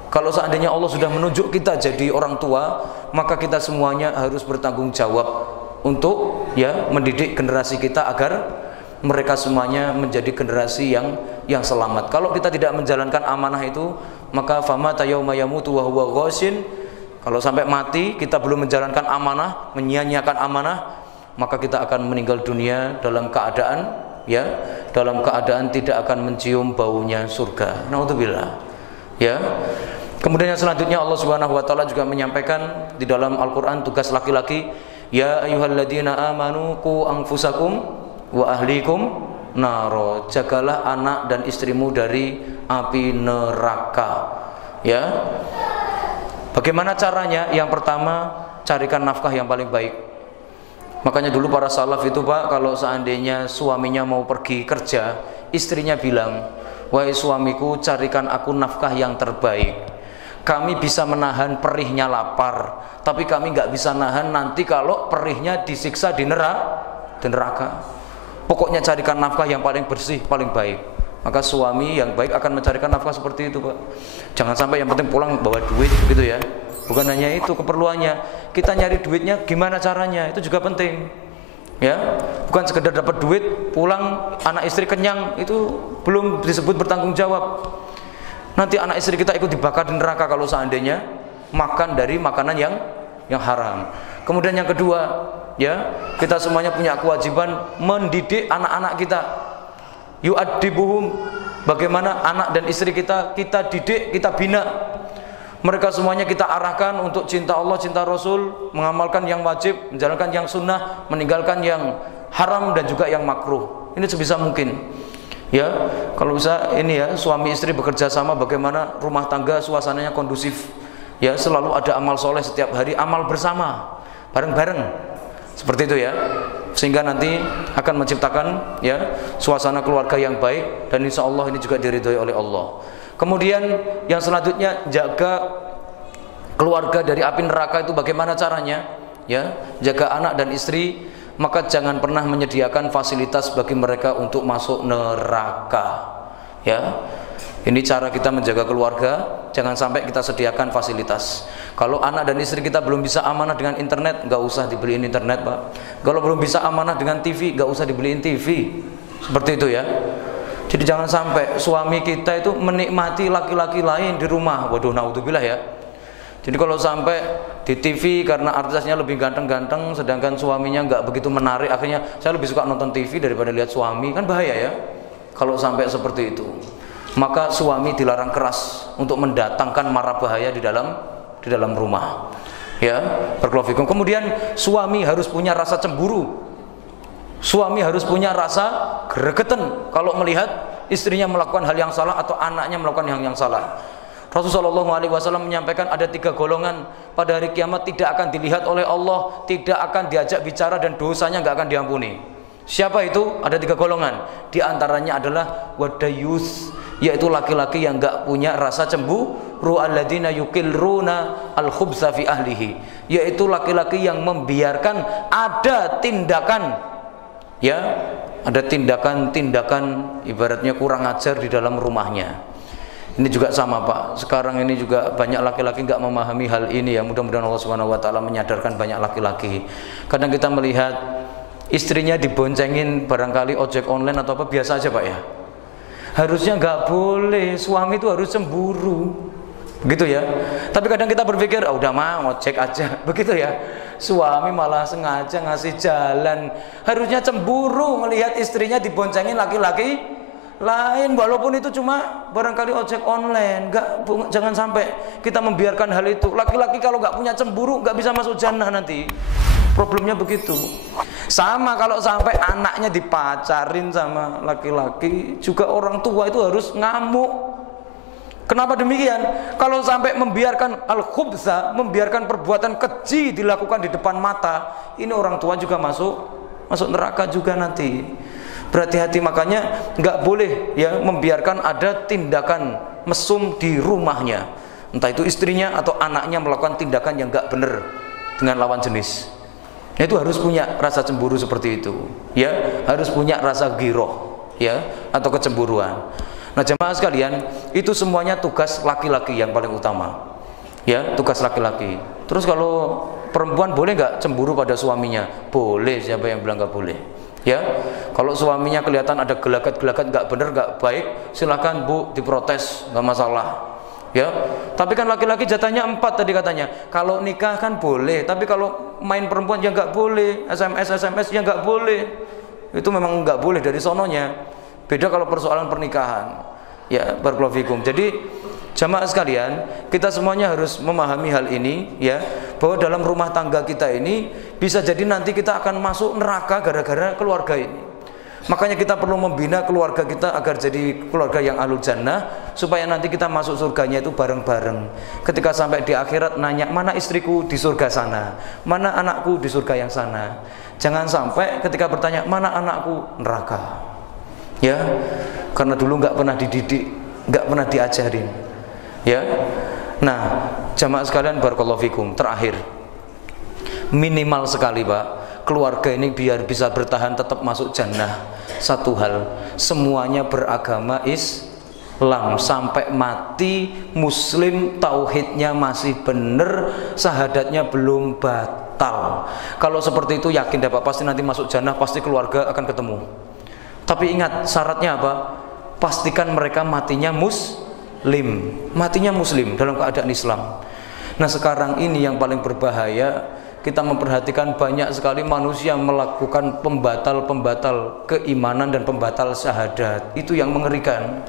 kalau seandainya Allah sudah menunjuk kita jadi orang tua, maka kita semuanya harus bertanggung jawab untuk ya mendidik generasi kita agar mereka semuanya menjadi generasi yang selamat. Kalau kita tidak menjalankan amanah itu, maka famata yauma yamutu wa huwa ghashin. Kalau sampai mati kita belum menjalankan amanah, menyia-nyiakan amanah, maka kita akan meninggal dunia dalam keadaan tidak akan mencium baunya surga. Naudzubillah. Ya. Kemudian yang selanjutnya Allah Subhanahu wa taala juga menyampaikan di dalam Al-Qur'an tugas laki-laki, ya ayyuhalladzina amanu qu anfusakum wa ahlikum naro, jagalah anak dan istrimu dari api neraka. Ya. Bagaimana caranya? Yang pertama, carikan nafkah yang paling baik. Makanya dulu para salaf itu Pak, kalau seandainya suaminya mau pergi kerja, istrinya bilang, wahai suamiku, carikan aku nafkah yang terbaik. Kami bisa menahan perihnya lapar, tapi kami nggak bisa nahan nanti kalau perihnya disiksa di neraka. Pokoknya carikan nafkah yang paling bersih, paling baik. Maka suami yang baik akan mencarikan nafkah seperti itu Pak. Jangan sampai yang penting pulang bawa duit gitu ya. Bukan hanya itu keperluannya, kita nyari duitnya gimana caranya, itu juga penting. Ya, bukan sekedar dapat duit, pulang anak istri kenyang, itu belum disebut bertanggung jawab. Nanti anak istri kita ikut dibakar di neraka kalau seandainya makan dari makanan yang haram. Kemudian yang kedua, ya, kita semuanya punya kewajiban mendidik anak-anak kita. Yu'addibuhum, bagaimana anak dan istri kita didik, kita bina. Mereka semuanya kita arahkan untuk cinta Allah, cinta Rasul, mengamalkan yang wajib, menjalankan yang sunnah, meninggalkan yang haram dan juga yang makruh. Ini sebisa mungkin. Ya, kalau bisa ini ya, suami istri bekerja sama, bagaimana rumah tangga suasananya kondusif. Ya, selalu ada amal soleh setiap hari, amal bersama, bareng-bareng. Seperti itu ya, sehingga nanti akan menciptakan ya suasana keluarga yang baik, dan insya Allah ini juga diridhoi oleh Allah. Kemudian yang selanjutnya, jaga keluarga dari api neraka itu bagaimana caranya? Ya, jaga anak dan istri, maka jangan pernah menyediakan fasilitas bagi mereka untuk masuk neraka. Ya, ini cara kita menjaga keluarga, jangan sampai kita sediakan fasilitas. Kalau anak dan istri kita belum bisa amanah dengan internet, nggak usah dibeliin internet Pak. Kalau belum bisa amanah dengan TV, nggak usah dibeliin TV. Seperti itu ya. Jadi jangan sampai suami kita itu menikmati laki-laki lain di rumah. Waduh, naudzubillah ya. Jadi kalau sampai di TV karena artisnya lebih ganteng-ganteng, sedangkan suaminya nggak begitu menarik, akhirnya saya lebih suka nonton TV daripada lihat suami, kan bahaya ya. Kalau sampai seperti itu, maka suami dilarang keras untuk mendatangkan mara bahaya di dalam rumah. Ya, barakallahu fikum. Kemudian suami harus punya rasa cemburu. Suami harus punya rasa gregeten kalau melihat istrinya melakukan hal yang salah atau anaknya melakukan hal yang salah. Rasulullah SAW menyampaikan ada 3 golongan pada hari kiamat tidak akan dilihat oleh Allah, tidak akan diajak bicara, dan dosanya nggak akan diampuni. Siapa itu? Ada 3 golongan. Di antaranya adalah wadayus, yaitu laki-laki yang nggak punya rasa cemburu, alladzina yukilruna al-khubsa fi ahlihi, yaitu laki-laki yang membiarkan ada tindakan, ya, ada tindakan ibaratnya kurang ajar di dalam rumahnya. Ini juga sama Pak. Sekarang ini juga banyak laki-laki nggak memahami hal ini ya. Mudah-mudahan Allah Subhanahu Wa Taala menyadarkan banyak laki-laki. Kadang kita melihat istrinya diboncengin barangkali ojek online atau apa, biasa aja Pak ya. Harusnya nggak boleh, suami itu harus cemburu, begitu ya. Tapi kadang kita berpikir, oh, udah mah ojek aja, begitu ya. Suami malah sengaja ngasih jalan. Harusnya cemburu melihat istrinya diboncengin laki-laki lain, walaupun itu cuma barangkali ojek online. Jangan sampai kita membiarkan hal itu. Laki-laki kalau nggak punya cemburu nggak bisa masuk jannah nanti. Problemnya begitu. Sama kalau sampai anaknya dipacarin sama laki-laki, juga orang tua itu harus ngamuk. Kenapa demikian? Kalau sampai membiarkan al-khubza, membiarkan perbuatan keji dilakukan di depan mata, ini orang tua juga masuk neraka juga nanti. Berhati-hati, makanya nggak boleh ya membiarkan ada tindakan mesum di rumahnya, entah itu istrinya atau anaknya melakukan tindakan yang nggak benar dengan lawan jenis. Itu harus punya rasa cemburu seperti itu, ya, harus punya rasa giroh, ya, atau kecemburuan. Nah jemaah sekalian, itu semuanya tugas laki-laki yang paling utama, ya, tugas laki-laki. Terus kalau perempuan boleh nggak cemburu pada suaminya? Boleh, siapa yang bilang nggak boleh? Ya, kalau suaminya kelihatan ada gelagat-gelagat nggak bener, nggak baik, silakan Bu diprotes, nggak masalah. Ya, tapi kan laki-laki jatahnya 4 tadi katanya. Kalau nikah kan boleh, tapi kalau main perempuan ya nggak boleh, SMS ya nggak boleh. Itu memang nggak boleh dari sononya. Beda kalau persoalan pernikahan. Ya, barakallahu fikum. Jadi jamaah sekalian, kita semuanya harus memahami hal ini, ya, bahwa dalam rumah tangga kita ini bisa jadi nanti kita akan masuk neraka gara-gara keluarga ini. Makanya kita perlu membina keluarga kita agar jadi keluarga yang ahlul jannah, supaya nanti kita masuk surganya itu bareng-bareng. Ketika sampai di akhirat nanya, mana istriku di surga sana, mana anakku di surga yang sana. Jangan sampai ketika bertanya, mana anakku, neraka. Ya, karena dulu nggak pernah dididik, nggak pernah diajarin. Ya, nah jamaah sekalian barakallahu fikum, terakhir, minimal sekali Pak, keluarga ini biar bisa bertahan tetap masuk jannah, satu hal, semuanya beragama Islam, sampai mati muslim, tauhidnya masih bener, syahadatnya belum batal. Kalau seperti itu yakin dapat pasti nanti masuk jannah, pasti keluarga akan ketemu. Tapi ingat syaratnya apa? Pastikan mereka matinya muslim, matinya muslim dalam keadaan Islam. Nah sekarang ini yang paling berbahaya, kita memperhatikan banyak sekali manusia melakukan pembatal-pembatal keimanan dan pembatal syahadat. Itu yang mengerikan.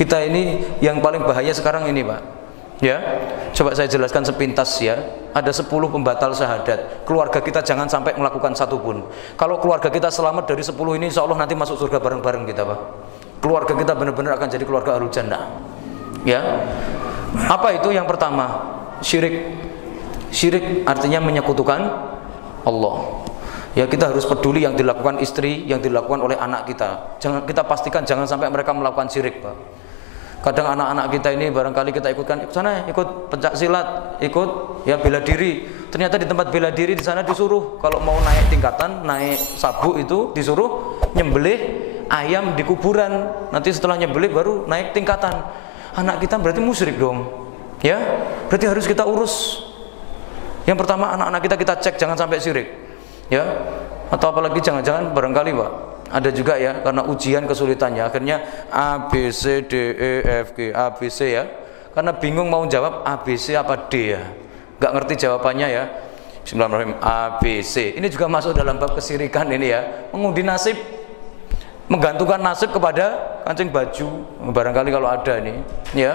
Kita ini yang paling bahaya sekarang ini Pak, ya, coba saya jelaskan sepintas ya. Ada 10 pembatal syahadat. Keluarga kita jangan sampai melakukan satu pun. Kalau keluarga kita selamat dari 10 ini, insya Allah nanti masuk surga bareng-bareng kita Pak. Keluarga kita benar-benar akan jadi keluarga ahlul jannah. Ya, apa itu? Yang pertama, syirik. Syirik artinya menyekutukan Allah. Ya, kita harus peduli yang dilakukan istri, yang dilakukan oleh anak kita. Jangan, kita pastikan jangan sampai mereka melakukan syirik Pak. Kadang anak-anak kita ini barangkali kita ikutkan, sana ikut pencak silat, ikut ya bela diri. Ternyata di tempat bela diri di sana disuruh kalau mau naik tingkatan, naik sabuk itu disuruh nyembelih ayam di kuburan. Nanti setelah nyembelih baru naik tingkatan. Anak kita berarti musyrik dong. Ya, berarti harus kita urus. Yang pertama anak-anak kita cek jangan sampai syirik. Ya. Atau apalagi jangan-jangan barangkali Pak, ada juga ya karena ujian kesulitannya akhirnya A B C D E F G A B C ya, karena bingung mau jawab A B C apa D ya, nggak ngerti jawabannya ya. Bismillahirrahmanirrahim, A B C. Ini juga masuk dalam bab kesirikan ini ya, mengundi nasib, menggantungkan nasib kepada kancing baju, barangkali kalau ada ini ya,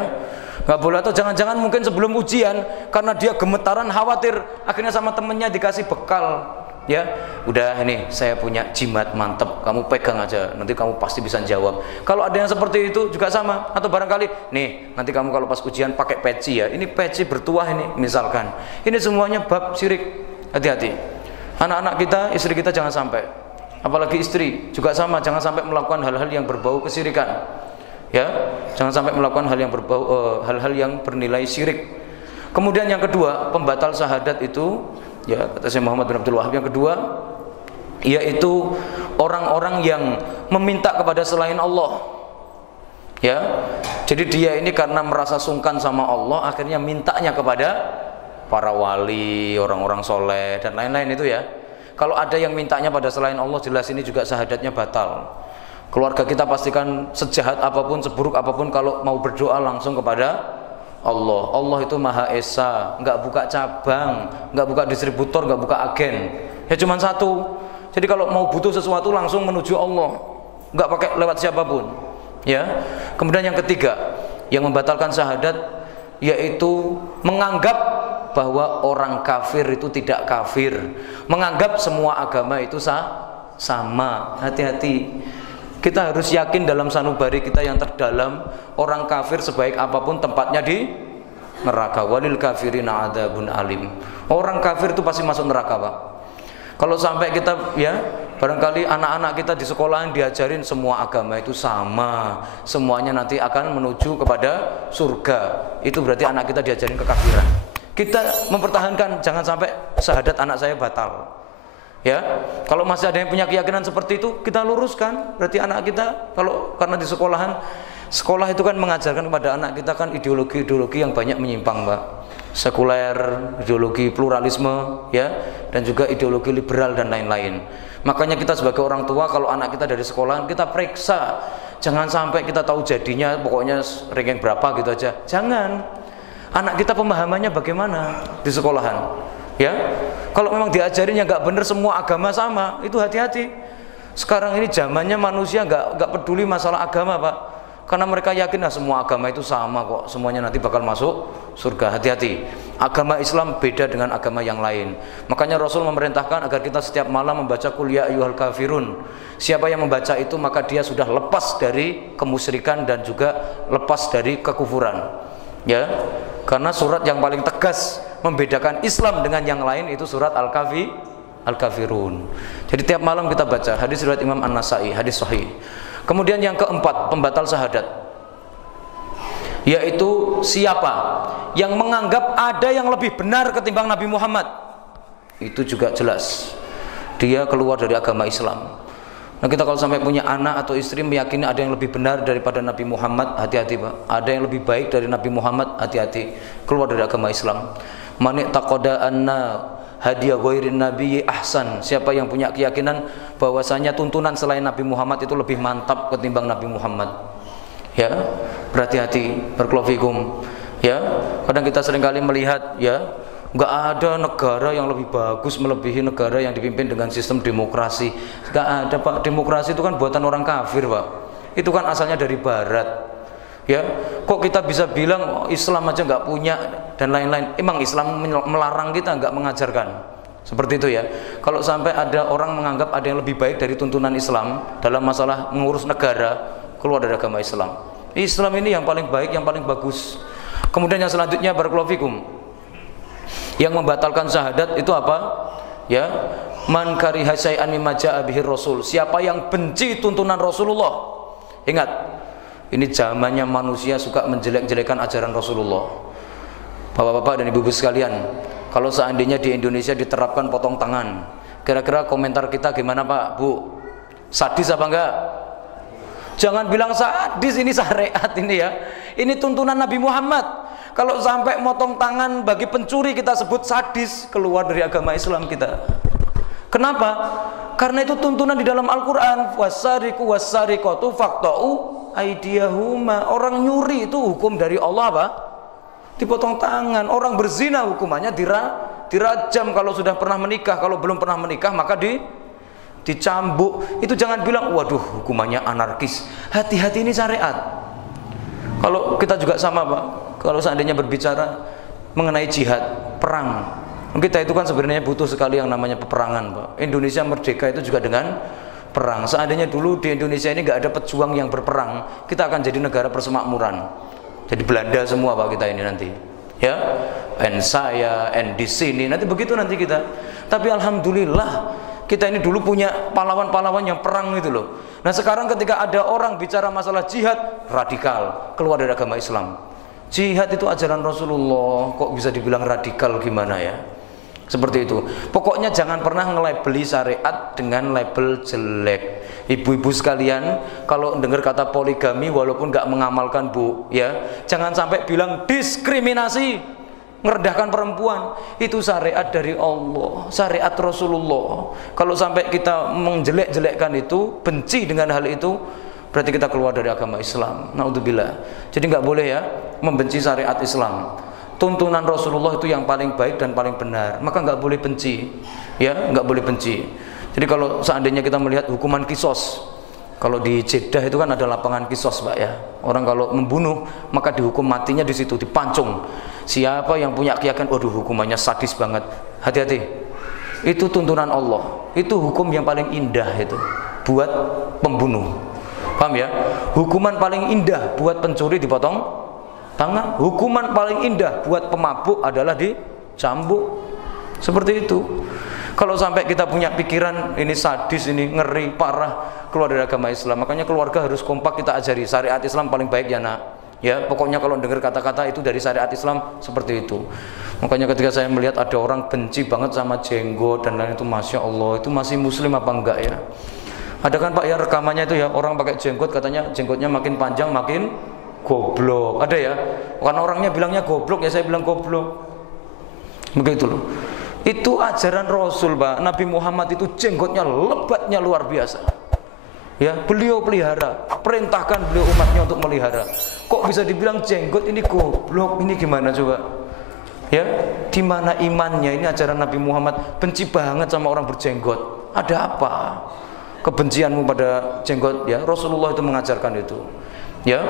nggak boleh. Atau jangan-jangan mungkin sebelum ujian karena dia gemetaran khawatir, akhirnya sama temennya dikasih bekal. Ya, udah ini saya punya jimat mantep, kamu pegang aja, nanti kamu pasti bisa jawab. Kalau ada yang seperti itu juga sama. Atau barangkali, nih nanti kamu kalau pas ujian pakai peci ya, ini peci bertuah ini misalkan. Ini semuanya bab syirik. Hati-hati. Anak-anak kita, istri kita jangan sampai. Apalagi istri juga sama, jangan sampai melakukan hal-hal yang berbau kesirikan. Ya, jangan sampai melakukan hal yang berbau hal-hal yang bernilai syirik. Kemudian yang kedua, pembatal syahadat itu ya, kata Syekh Muhammad bin Abdul Wahab, yang kedua yaitu orang-orang yang meminta kepada selain Allah. Ya. Jadi dia ini karena merasa sungkan sama Allah, akhirnya mintanya kepada para wali, orang-orang soleh dan lain-lain itu ya. Kalau ada yang mintanya pada selain Allah, jelas ini juga syahadatnya batal. Keluarga kita pastikan sejahat apapun, seburuk apapun, kalau mau berdoa langsung kepada Allah. Allah itu Maha Esa, nggak buka cabang, nggak buka distributor, nggak buka agen. Ya cuma satu. Jadi kalau mau butuh sesuatu langsung menuju Allah, nggak pakai lewat siapapun. Ya. Kemudian yang ketiga, yang membatalkan syahadat yaitu menganggap bahwa orang kafir itu tidak kafir, menganggap semua agama itu sama. Hati-hati. Kita harus yakin dalam sanubari kita yang terdalam, orang kafir sebaik apapun tempatnya di neraka. Walil kafirina adzabun alim. Orang kafir itu pasti masuk neraka Pak. Kalau sampai kita ya Barangkali anak-anak kita di sekolahan diajarin semua agama itu sama, semuanya nanti akan menuju kepada surga. Itu berarti anak kita diajarin kekafiran. Kita mempertahankan jangan sampai syahadat anak saya batal. Ya, kalau masih ada yang punya keyakinan seperti itu, kita luruskan. Berarti anak kita, kalau karena di sekolahan, sekolah itu kan mengajarkan kepada anak kita kan ideologi-ideologi yang banyak menyimpang, Mbak. Sekuler, ideologi pluralisme, ya, dan juga ideologi liberal dan lain-lain. Makanya kita sebagai orang tua, kalau anak kita dari sekolahan, kita periksa. Jangan sampai kita tahu jadinya, pokoknya ranking berapa gitu aja. Jangan. Anak kita pemahamannya bagaimana di sekolahan. Ya, kalau memang diajarin yang nggak benar semua agama sama, itu hati-hati. Sekarang ini zamannya manusia nggak peduli masalah agama, Pak, karena mereka yakin semua agama itu sama kok, semuanya nanti bakal masuk surga. Hati-hati, agama Islam beda dengan agama yang lain. Makanya Rasul memerintahkan agar kita setiap malam membaca Qul ya ayyuhal kafirun. Siapa yang membaca itu maka dia sudah lepas dari kemusyrikan dan juga lepas dari kekufuran. Ya, karena surat yang paling tegas membedakan Islam dengan yang lain itu surat Al-Kafirun. Jadi tiap malam kita baca hadis riwayat Imam An-Nasai, hadis sahih. Kemudian yang keempat, pembatal syahadat, yaitu siapa yang menganggap ada yang lebih benar ketimbang Nabi Muhammad. Itu juga jelas dia keluar dari agama Islam. Nah, kita kalau sampai punya anak atau istri meyakini ada yang lebih benar daripada Nabi Muhammad, hati-hati, Pak. Ada yang lebih baik dari Nabi Muhammad, hati-hati, keluar dari agama Islam. Manik taqoda anna hadiah ghairin nabiyyi ahsan. Siapa yang punya keyakinan bahwasanya tuntunan selain Nabi Muhammad itu lebih mantap ketimbang Nabi Muhammad, ya, berhati-hati, barakallahu. Ya, kadang kita seringkali melihat, ya, nggak ada negara yang lebih bagus melebihi negara yang dipimpin dengan sistem demokrasi. Nggak ada, Pak. Demokrasi itu kan buatan orang kafir, Pak. Itu kan asalnya dari Barat. Ya, kok kita bisa bilang Islam aja nggak punya dan lain-lain? Emang Islam melarang kita, nggak mengajarkan seperti itu, ya. Kalau sampai ada orang menganggap ada yang lebih baik dari tuntunan Islam dalam masalah mengurus negara, keluar dari agama Islam. Islam ini yang paling baik, yang paling bagus. Kemudian yang selanjutnya, barakallahu fikum, yang membatalkan syahadat itu apa? Ya, man kariha syai'an mimma ja'a bihi Rasul. Siapa yang benci tuntunan Rasulullah. Ingat, ini zamannya manusia suka menjelek-jelekan ajaran Rasulullah. Bapak-bapak dan ibu-ibu sekalian, kalau seandainya di Indonesia diterapkan potong tangan, kira-kira komentar kita gimana, Pak, Bu? Sadis apa enggak? Jangan bilang sadis, ini syariat ini, ya. Ini tuntunan Nabi Muhammad. Kalau sampai motong tangan bagi pencuri kita sebut sadis, keluar dari agama Islam kita. Kenapa? Karena itu tuntunan di dalam Al-Quran. Wasariku wasariqatu faqta'u aydiyahuma. Orang nyuri itu hukum dari Allah, apa? Dipotong tangan. Orang berzina hukumannya dirajam kalau sudah pernah menikah. Kalau belum pernah menikah maka dicambuk. Itu jangan bilang waduh hukumannya anarkis. Hati-hati, ini syariat. Kalau kita juga sama, Pak. Kalau seandainya berbicara mengenai jihad, perang, kita itu kan sebenarnya butuh sekali yang namanya peperangan, Pak. Indonesia merdeka itu juga dengan perang. Seandainya dulu di Indonesia ini nggak ada pejuang yang berperang, kita akan jadi negara persemakmuran. Jadi Belanda semua, Pak, kita ini nanti. Ya, saya, di sini, nanti begitu nanti kita. Tapi alhamdulillah kita ini dulu punya pahlawan-pahlawan yang perang itu loh. Nah, sekarang ketika ada orang bicara masalah jihad, radikal, keluar dari agama Islam. Jihad itu ajaran Rasulullah, kok bisa dibilang radikal gimana, ya? Seperti itu. Pokoknya jangan pernah nge-labeli syariat dengan label jelek. Ibu-ibu sekalian, kalau dengar kata poligami walaupun nggak mengamalkan, Bu, ya, jangan sampai bilang diskriminasi, ngerendahkan perempuan. Itu syariat dari Allah, syariat Rasulullah. Kalau sampai kita menjelek-jelekkan itu, benci dengan hal itu, berarti kita keluar dari agama Islam. Naudzubillah. Jadi nggak boleh, ya, membenci syariat Islam. Tuntunan Rasulullah itu yang paling baik dan paling benar, maka nggak boleh benci, ya, nggak boleh benci. Jadi kalau seandainya kita melihat hukuman kisos, kalau di Jeddah itu kan ada lapangan kisos, Pak, ya. Orang kalau membunuh maka dihukum matinya di situ, dipancung. Siapa yang punya keyakinan, waduh hukumannya sadis banget, hati-hati. Itu tuntunan Allah, itu hukum yang paling indah itu buat pembunuh. Paham, ya? Hukuman paling indah buat pencuri dipotong tangan. Hukuman paling indah buat pemabuk adalah dicambuk. Seperti itu. Kalau sampai kita punya pikiran ini sadis, ini ngeri, parah, keluar dari agama Islam. Makanya keluarga harus kompak kita ajari syariat Islam paling baik ya nak. Ya, pokoknya kalau dengar kata-kata itu dari syariat Islam seperti itu. Makanya ketika saya melihat ada orang benci banget sama jenggot dan lain itu, masya Allah, itu masih muslim apa enggak ya? Ada kan Pak ya rekamannya itu ya, orang pakai jenggot katanya jenggotnya makin panjang makin goblok. Ada ya? Karena orangnya bilangnya goblok ya saya bilang goblok. Begitu loh. Itu ajaran Rasul, Pak. Nabi Muhammad itu jenggotnya lebatnya luar biasa. Ya, beliau pelihara, perintahkan beliau umatnya untuk melihara. Kok bisa dibilang jenggot ini goblok? Ini gimana coba? Ya, di mana imannya? Ini ajaran Nabi Muhammad, benci banget sama orang berjenggot. Ada apa? Kebencianmu pada jenggot ya? Rasulullah itu mengajarkan itu. Ya,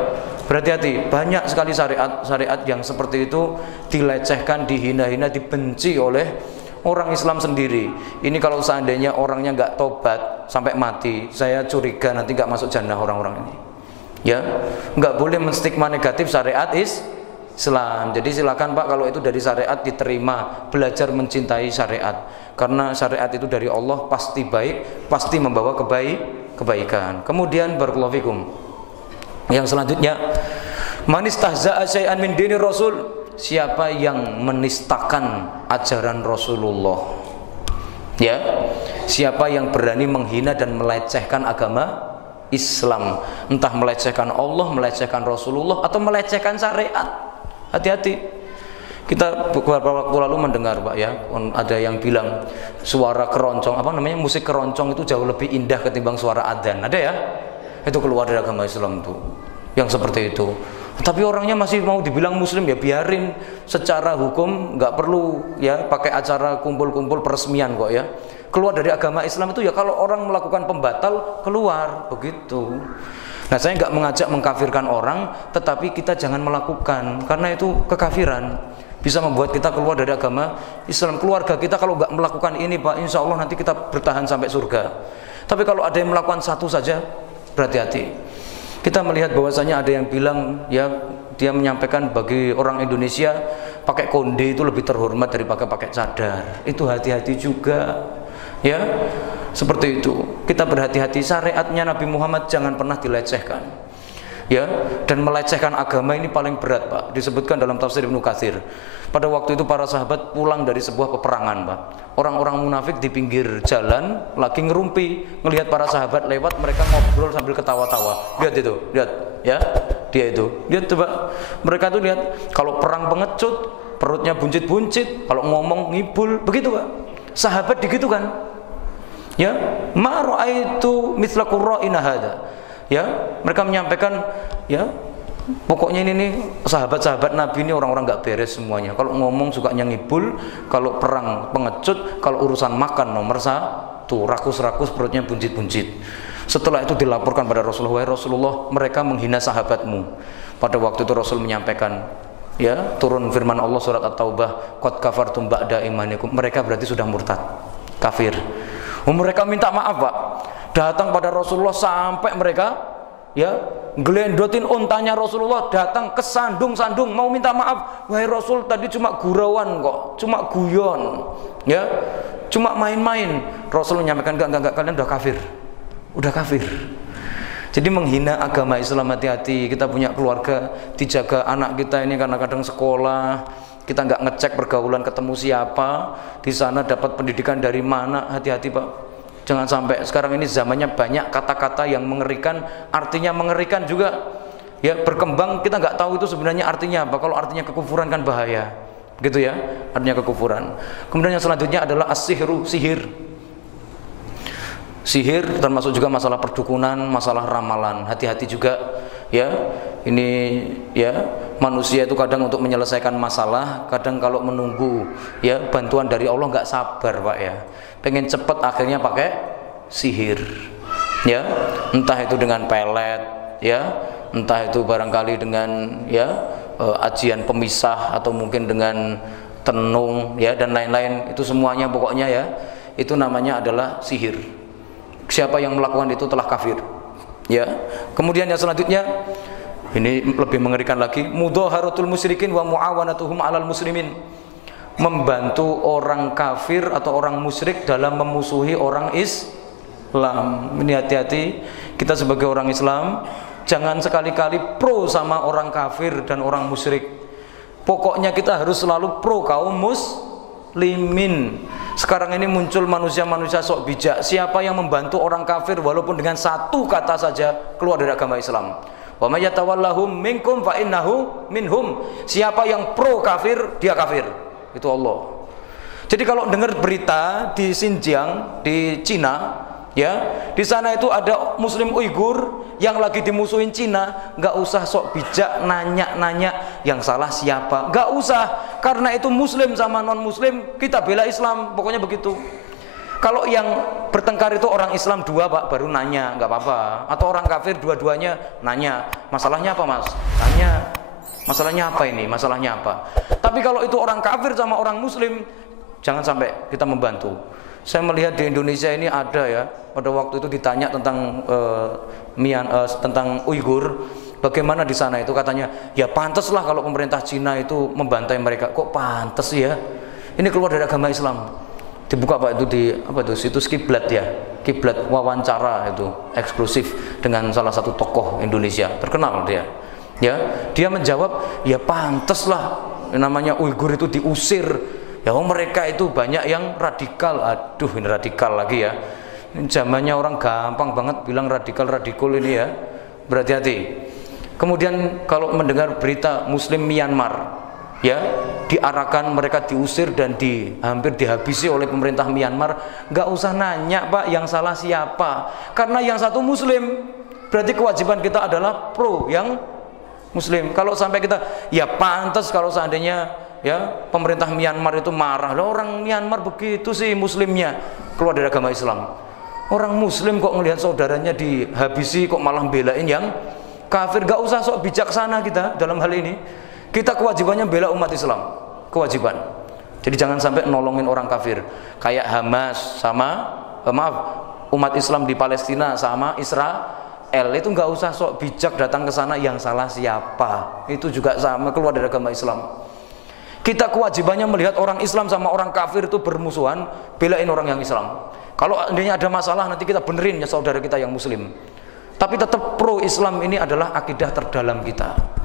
berhati-hati. Banyak sekali syariat yang seperti itu dilecehkan, dihina-hina, dibenci oleh orang Islam sendiri. Ini kalau seandainya orangnya nggak tobat sampai mati, saya curiga nanti nggak masuk jannah orang-orang ini. Ya, nggak boleh menstigma negatif syariat Islam. Jadi silakan Pak, kalau itu dari syariat diterima, belajar mencintai syariat. Karena syariat itu dari Allah pasti baik, pasti membawa kebaikan. Kemudian barakallahu fikum. Yang selanjutnya, man istahza'a syai'an min dini Rasul, siapa yang menistakan ajaran Rasulullah. Ya, siapa yang berani menghina dan melecehkan agama Islam, entah melecehkan Allah, melecehkan Rasulullah atau melecehkan syariat. Hati-hati. Kita beberapa waktu lalu mendengar Pak ya, ada yang bilang suara keroncong, apa namanya, musik keroncong itu jauh lebih indah ketimbang suara adzan. Ada ya? Itu keluar dari agama Islam tuh, yang seperti itu. Tapi orangnya masih mau dibilang muslim, ya biarin. Secara hukum nggak perlu ya pakai acara kumpul-kumpul peresmian kok ya. Keluar dari agama Islam itu ya kalau orang melakukan pembatal keluar, begitu. Nah, saya nggak mengajak mengkafirkan orang, tetapi kita jangan melakukan karena itu kekafiran. Bisa membuat kita keluar dari agama Islam. Keluarga kita kalau nggak melakukan ini Pak, insya Allah nanti kita bertahan sampai surga. Tapi kalau ada yang melakukan satu saja, berhati-hati. Kita melihat bahwasanya ada yang bilang ya, dia menyampaikan bagi orang Indonesia pakai konde itu lebih terhormat daripada pakai cadar. Itu hati-hati juga. Ya, seperti itu. Kita berhati-hati, syariatnya Nabi Muhammad jangan pernah dilecehkan. Ya, dan melecehkan agama ini paling berat Pak. Disebutkan dalam tafsir Ibnu Katsir. Pada waktu itu para sahabat pulang dari sebuah peperangan Pak. Orang-orang munafik di pinggir jalan lagi ngerumpi, melihat para sahabat lewat, mereka ngobrol sambil ketawa-tawa. Lihat itu, lihat ya, dia itu. Lihat coba, mereka tuh lihat kalau perang pengecut, perutnya buncit-buncit, kalau ngomong ngibul, begitu Pak. Sahabat begitu kan? Ya, ma ra'aitu mithla qurra'ina hadza. Ya, mereka menyampaikan ya, pokoknya ini nih sahabat-sahabat Nabi ini orang-orang nggak beres semuanya. Kalau ngomong suka ngibul, kalau perang pengecut, kalau urusan makan nomor satu, rakus-rakus perutnya buncit-buncit. Setelah itu dilaporkan pada Rasulullah, Rasulullah mereka menghina sahabatmu. Pada waktu itu Rasul menyampaikan, ya, turun firman Allah surat At-Taubah, qad kafartum ba'da imanikum. Mereka berarti sudah murtad, kafir. Mereka minta maaf Pak. Datang pada Rasulullah sampai mereka ya gelendotin untanya Rasulullah, datang kesandung-sandung mau minta maaf. Wahai Rasul, tadi cuma gurauan kok, cuma guyon, ya, cuma main-main. Rasul menyampaikan enggak, kalian udah kafir, udah kafir. Jadi menghina agama Islam, hati-hati. Kita punya keluarga, dijaga anak kita ini karena kadang sekolah kita nggak ngecek pergaulan, ketemu siapa di sana, dapat pendidikan dari mana. Hati-hati Pak. Jangan sampai sekarang ini zamannya banyak kata-kata yang mengerikan, artinya mengerikan juga. Ya, berkembang kita nggak tahu itu sebenarnya artinya apa. Kalau artinya kekufuran kan bahaya, gitu ya, artinya kekufuran. Kemudian yang selanjutnya adalah as-sihru, sihir. Sihir termasuk juga masalah perdukunan, masalah ramalan. Hati-hati juga ya. Ini ya, manusia itu kadang untuk menyelesaikan masalah, kadang kalau menunggu ya bantuan dari Allah nggak sabar Pak ya. Pengen cepet akhirnya pakai sihir. Ya, entah itu dengan pelet ya, entah itu barangkali dengan ya ajian pemisah atau mungkin dengan tenung ya dan lain-lain. Itu semuanya pokoknya ya, itu namanya adalah sihir. Siapa yang melakukan itu telah kafir. Ya. Kemudian yang selanjutnya ini lebih mengerikan lagi, mudhaharatul musyrikin wa muawanatuhum 'alal muslimin. membantu orang kafir atau orang musyrik dalam memusuhi orang Islam. Ini hati-hati, kita sebagai orang Islam jangan sekali-kali pro sama orang kafir dan orang musyrik. Pokoknya kita harus selalu pro kaum muslimin. Sekarang ini muncul manusia-manusia sok bijak. Siapa yang membantu orang kafir walaupun dengan satu kata saja keluar dari agama Islam. Wa may yatawallahum minkum fa innahu minhum. Siapa yang pro kafir, dia kafir. Itu Allah. Jadi kalau dengar berita di Xinjiang, di Cina, ya, di sana itu ada Muslim Uighur yang lagi dimusuhin Cina, nggak usah sok bijak nanya-nanya yang salah siapa, nggak usah, karena itu Muslim sama non Muslim, kita bela Islam, pokoknya begitu. Kalau yang bertengkar itu orang Islam dua pak, baru nanya, nggak apa-apa. Atau orang kafir dua-duanya nanya, masalahnya apa mas? Tanya, masalahnya apa ini? Masalahnya apa? Tapi kalau itu orang kafir sama orang Muslim, jangan sampai kita membantu. Saya melihat di Indonesia ini ada ya, pada waktu itu ditanya tentang tentang Uighur, bagaimana di sana itu, katanya ya pantas lah kalau pemerintah Cina itu membantai mereka. Kok pantas ya? Ini keluar dari agama Islam. Dibuka pak itu di apa itu situs Kiblat ya, Kiblat wawancara itu eksklusif dengan salah satu tokoh Indonesia terkenal dia. Ya, dia menjawab ya pantas lah, namanya Uighur itu diusir. Ya mereka itu banyak yang radikal. Aduh ini radikal lagi ya. Ini zamannya orang gampang banget bilang radikal ini ya. Berhati-hati. Kemudian kalau mendengar berita Muslim Myanmar, ya diarahkan mereka diusir dan hampir dihabisi oleh pemerintah Myanmar, nggak usah nanya pak yang salah siapa, karena yang satu Muslim, berarti kewajiban kita adalah pro yang Muslim. Kalau sampai kita ya pantas kalau seandainya ya pemerintah Myanmar itu marah, loh orang Myanmar begitu sih Muslimnya, keluar dari agama Islam. Orang Muslim kok melihat saudaranya dihabisi kok malah belain yang kafir. Gak usah sok bijaksana kita dalam hal ini. Kita kewajibannya bela umat Islam, kewajiban. Jadi jangan sampai nolongin orang kafir. Kayak Hamas sama umat Islam di Palestina sama Israel, itu nggak usah sok bijak datang ke sana yang salah siapa. Itu juga sama, keluar dari agama Islam. Kita kewajibannya melihat orang Islam sama orang kafir itu bermusuhan, belain orang yang Islam. Kalau andainya ada masalah nanti kita benerin ya saudara kita yang Muslim. Tapi tetap pro Islam ini adalah akidah terdalam kita.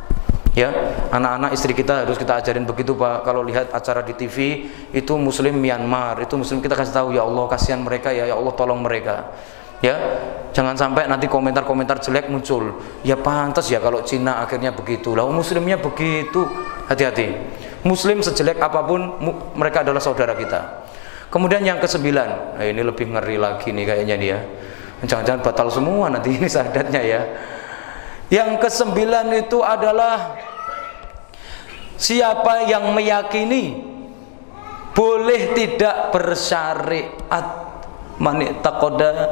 Ya, anak-anak istri kita harus kita ajarin begitu pak. Kalau lihat acara di TV itu Muslim Myanmar, itu Muslim, kita kasih tahu ya Allah kasihan mereka ya Allah tolong mereka. Ya, jangan sampai nanti komentar-komentar jelek muncul. Ya pantas ya kalau Cina akhirnya begitu. Lah Muslimnya begitu. Hati-hati. Muslim sejelek apapun mereka adalah saudara kita. Kemudian yang ke-9, nah ini lebih ngeri lagi nih kayaknya dia. Jangan-jangan batal semua nanti ini syahadatnya ya. Yang ke-9 itu adalah siapa yang meyakini boleh tidak bersyariat, man taqada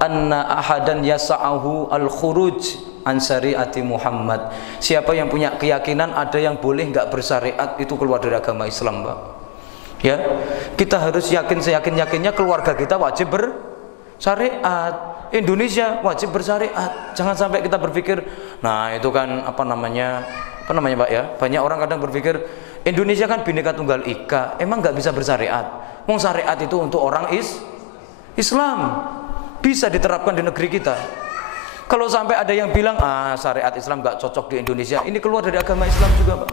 anna ahadan yasa'ahu al-khuruj an syariati Muhammad. Siapa yang punya keyakinan ada yang boleh nggak bersyariat itu keluar dari agama Islam, Pak. Ya, kita harus yakin seyakin-yakinnya keluarga kita wajib bersyariat. Indonesia wajib bersyariat. Jangan sampai kita berpikir, nah itu kan apa namanya Pak ya? Banyak orang kadang berpikir Indonesia kan Bhinneka Tunggal Ika, emang nggak bisa bersyariat. Wong syariat itu untuk orang Islam, bisa diterapkan di negeri kita. Kalau sampai ada yang bilang syariat Islam nggak cocok di Indonesia, ini keluar dari agama Islam juga, Pak.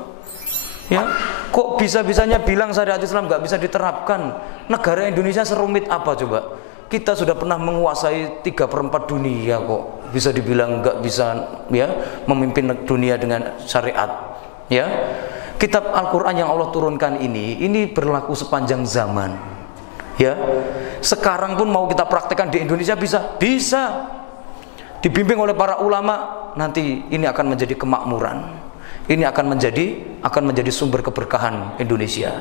Ya, kok bisa-bisanya bilang syariat Islam nggak bisa diterapkan? Negara Indonesia serumit apa coba? Kita sudah pernah menguasai 3/4 dunia, kok bisa dibilang nggak bisa ya memimpin dunia dengan syariat. Ya, kitab Al-Quran yang Allah turunkan ini berlaku sepanjang zaman. Ya, sekarang pun mau kita praktekkan di Indonesia bisa dibimbing oleh para ulama, nanti ini akan menjadi kemakmuran. Ini akan menjadi sumber keberkahan Indonesia.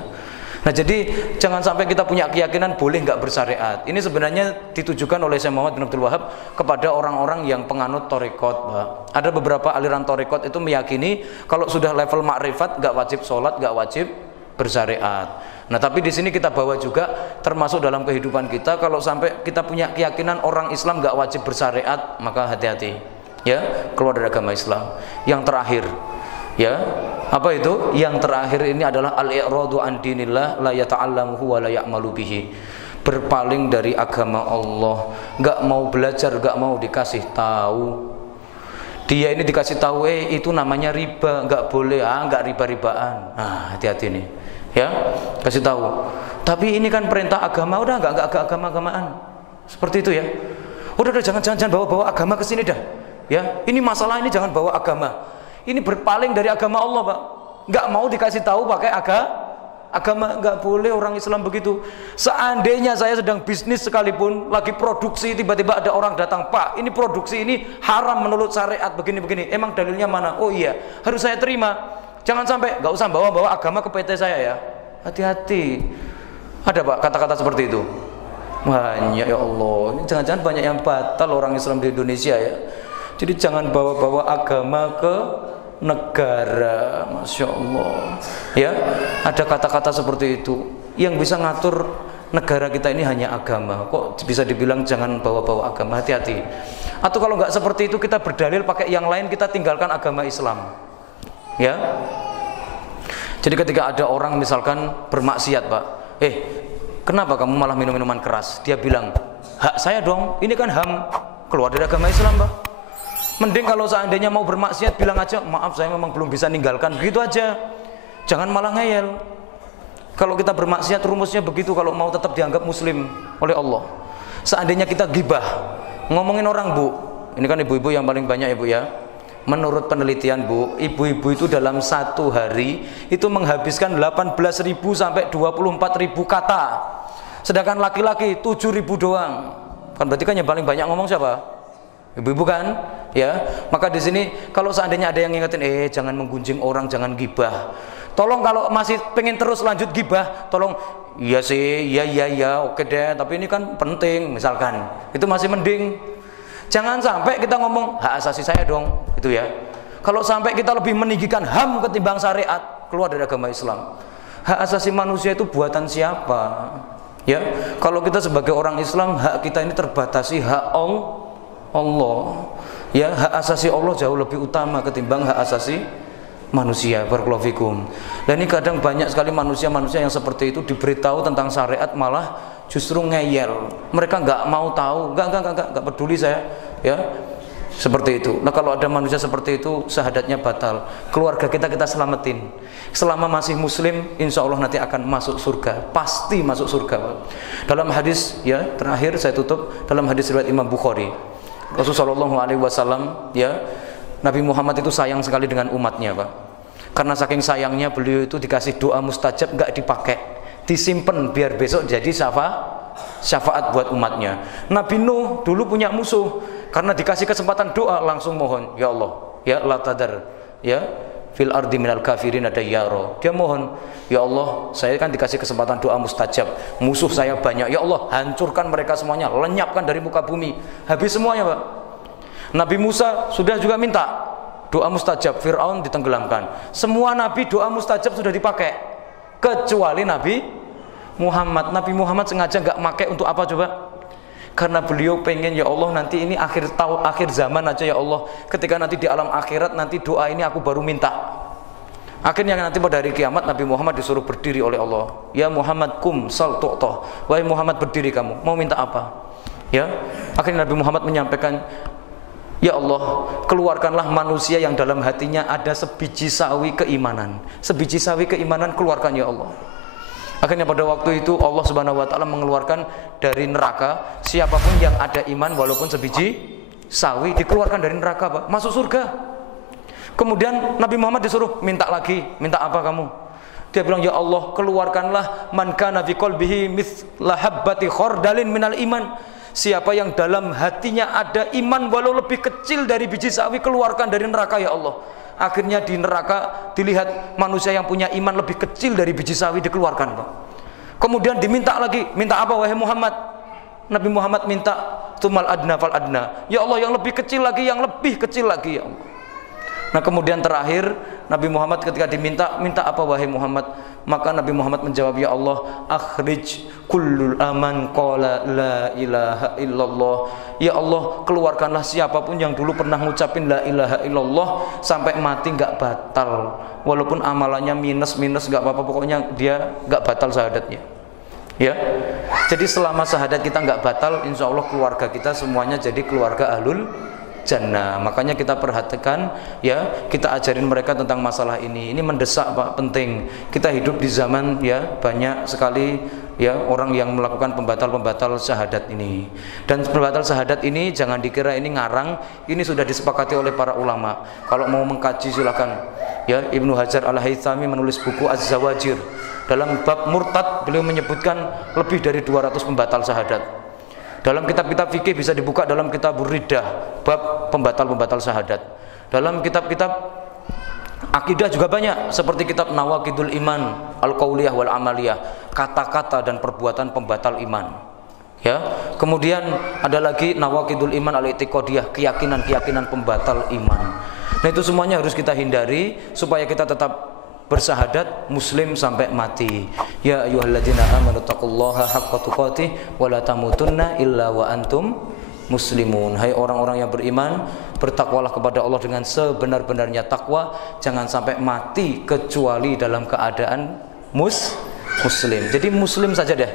Nah jadi jangan sampai kita punya keyakinan boleh nggak bersyariat. Ini sebenarnya ditujukan oleh Syekh Muhammad bin Abdul Wahab kepada orang-orang yang penganut thariqat, Pak. Ada beberapa aliran thariqat itu meyakini kalau sudah level makrifat nggak wajib sholat, nggak wajib bersyariat. Nah tapi di sini kita bawa juga termasuk dalam kehidupan kita, kalau sampai kita punya keyakinan orang Islam nggak wajib bersyariat, maka hati-hati, ya keluar dari agama Islam. Yang terakhir, Ya, apa itu? Yang terakhir ini adalah al-i'radu an dinillah la yata'allamuhu wa la ya'malu bihi. Berpaling dari agama Allah, enggak mau belajar, enggak mau dikasih tahu. Dia ini dikasih tahu, itu namanya riba, enggak boleh, enggak riba-ribaan. Nah, hati-hati nih. Ya, kasih tahu. Tapi ini kan perintah agama, udah enggak agama-agamaan. Seperti itu ya. Udah jangan bawa-bawa agama ke sini dah. Ya, ini masalah ini jangan bawa agama. Ini berpaling dari agama Allah, Pak. Enggak mau dikasih tahu pakai agama, enggak boleh orang Islam begitu. Seandainya saya sedang bisnis sekalipun, lagi produksi, tiba-tiba ada orang datang, "Pak, ini produksi ini haram menurut syariat begini-begini. Emang dalilnya mana?" "Oh iya, harus saya terima." Jangan sampai, enggak usah bawa-bawa agama ke PT saya ya. Hati-hati. Ada, Pak, kata-kata seperti itu. Banyak, ya Allah. Ini jangan-jangan banyak yang batal orang Islam di Indonesia ya. Jadi jangan bawa-bawa agama ke negara, Masya Allah. Ya, ada kata-kata seperti itu. Yang bisa ngatur negara kita ini hanya agama. Kok bisa dibilang jangan bawa-bawa agama? Hati-hati. Atau kalau nggak seperti itu kita berdalil pakai yang lain, kita tinggalkan agama Islam. Ya. Jadi ketika ada orang misalkan bermaksiat, Pak, kenapa kamu malah minum minuman keras? Dia bilang, hak saya dong, ini kan HAM. Keluar dari agama Islam, Pak. Mending kalau seandainya mau bermaksiat, bilang aja, maaf saya memang belum bisa ninggalkan, begitu aja. Jangan malah ngeyel. Kalau kita bermaksiat rumusnya begitu, kalau mau tetap dianggap muslim oleh Allah. Seandainya kita gibah, ngomongin orang, Bu, ini kan ibu-ibu yang paling banyak ya, Bu ya. Menurut penelitian, Bu, ibu-ibu itu dalam satu hari itu menghabiskan 18.000 sampai 24.000 kata. Sedangkan laki-laki 7.000 doang. Kan berarti kan yang paling banyak ngomong siapa? Ibu-ibu kan? Ya. Maka di sini kalau seandainya ada yang ngingetin, jangan menggunjing orang, jangan gibah. Tolong kalau masih pengen terus lanjut gibah, tolong, iya sih, iya, oke deh, tapi ini kan penting misalkan. Itu masih mending. Jangan sampai kita ngomong hak asasi saya dong, gitu ya. Kalau sampai kita lebih meninggikan HAM ketimbang syariat, keluar dari agama Islam. Hak asasi manusia itu buatan siapa? Ya, kalau kita sebagai orang Islam, hak kita ini terbatasi hak Allah. Ya, hak asasi Allah jauh lebih utama ketimbang hak asasi manusia. Barakallahu fikum. Dan ini kadang banyak sekali manusia-manusia yang seperti itu diberitahu tentang syariat malah justru ngeyel. Mereka nggak mau tahu, nggak peduli saya, ya. Seperti itu. Nah, kalau ada manusia seperti itu, syahadatnya batal. Keluarga kita selamatin. Selama masih muslim, insya Allah nanti akan masuk surga. Pasti masuk surga. Dalam hadis, ya, terakhir saya tutup, dalam hadis riwayat Imam Bukhari, Rasulullah SAW, ya, Nabi Muhammad itu sayang sekali dengan umatnya, Pak. Karena saking sayangnya beliau itu dikasih doa mustajab, nggak dipakai, disimpan biar besok jadi syafaat buat umatnya. Nabi Nuh dulu punya musuh, karena dikasih kesempatan doa langsung mohon, ya Allah, ya la tadar, ya fil ardi minal kafirin ada yaro. Dia mohon, ya Allah, saya kan dikasih kesempatan doa mustajab, musuh saya banyak, ya Allah hancurkan mereka semuanya, lenyapkan dari muka bumi, habis semuanya, Pak. Nabi Musa sudah juga minta doa mustajab, Fir'aun ditenggelamkan. Semua nabi doa mustajab sudah dipakai, kecuali Nabi Muhammad. Nabi Muhammad sengaja nggak pakai untuk apa coba? Karena beliau pengen, ya Allah, nanti ini akhir zaman aja, ya Allah, ketika nanti di alam akhirat nanti doa ini aku baru minta. Akhirnya nanti pada hari kiamat Nabi Muhammad disuruh berdiri oleh Allah. Ya Muhammad kum sal tu'tah. Wahai Muhammad, berdiri kamu, mau minta apa? Ya. Akhirnya Nabi Muhammad menyampaikan, ya Allah, keluarkanlah manusia yang dalam hatinya ada sebiji sawi keimanan. Sebiji sawi keimanan keluarkan, ya Allah. Akhirnya pada waktu itu Allah Subhanahu wa taala mengeluarkan dari neraka siapapun yang ada iman walaupun sebiji sawi, dikeluarkan dari neraka, Pak, masuk surga. Kemudian Nabi Muhammad disuruh minta lagi, minta apa kamu? Dia bilang, ya Allah, keluarkanlah man kana fi qalbihi mithla habbati khardalin minal iman. Siapa yang dalam hatinya ada iman walau lebih kecil dari biji sawi, keluarkan dari neraka, ya Allah. Akhirnya di neraka dilihat manusia yang punya iman lebih kecil dari biji sawi, dikeluarkan, Pak. Kemudian diminta lagi, minta apa wahai Muhammad? Nabi Muhammad minta tumal adna fal adna, ya Allah, yang lebih kecil lagi, yang lebih kecil lagi, ya Allah. Nah, kemudian terakhir Nabi Muhammad ketika diminta, minta apa wahai Muhammad? Maka Nabi Muhammad menjawab, ya Allah, akhrij kullul aman qala la ilaha illallah. Ya Allah, keluarkanlah siapapun yang dulu pernah ngucapin la ilaha illallah sampai mati nggak batal. Walaupun amalannya minus nggak apa-apa, pokoknya dia nggak batal syahadatnya. Ya, jadi selama syahadat kita nggak batal, insya Allah keluarga kita semuanya jadi keluarga ahlul jannah. Makanya kita perhatikan, ya, kita ajarin mereka tentang masalah ini. Ini mendesak, Pak, penting. Kita hidup di zaman, ya, banyak sekali, ya, orang yang melakukan pembatal syahadat ini. Dan pembatal syahadat ini jangan dikira ini ngarang, ini sudah disepakati oleh para ulama. Kalau mau mengkaji silakan. Ya, Ibnu Hajar Al-Haythami menulis buku Az-Zawajir. Dalam bab murtad beliau menyebutkan lebih dari 200 pembatal syahadat. Dalam kitab-kitab fikih bisa dibuka dalam kitab Riddah, bab pembatal syahadat. Dalam kitab-kitab akidah juga banyak, seperti kitab Nawaqidul Iman, Al-Qauliyah wal Amaliyah, kata-kata dan perbuatan pembatal iman. Ya, kemudian ada lagi Nawaqidul Iman Al-I'tiqadiyah, keyakinan-keyakinan pembatal iman. Nah, itu semuanya harus kita hindari supaya kita tetap bersahadat muslim sampai mati. Ya ayyuhalladzina amanu taqullaha haqqa tuqatih wa la tamutunna illa wa antum muslimun. Hai orang-orang yang beriman, bertakwalah kepada Allah dengan sebenar-benarnya takwa, jangan sampai mati kecuali dalam keadaan muslim. Jadi muslim saja deh.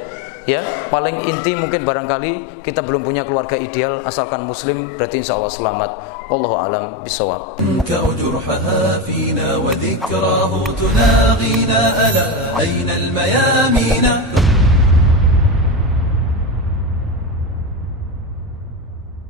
Ya, paling inti mungkin barangkali kita belum punya keluarga ideal, asalkan muslim berarti insya Allah selamat. Wallahu a'lam bishawab. كأجرحها فينا وذكراه تناغينا ألا أين الميامين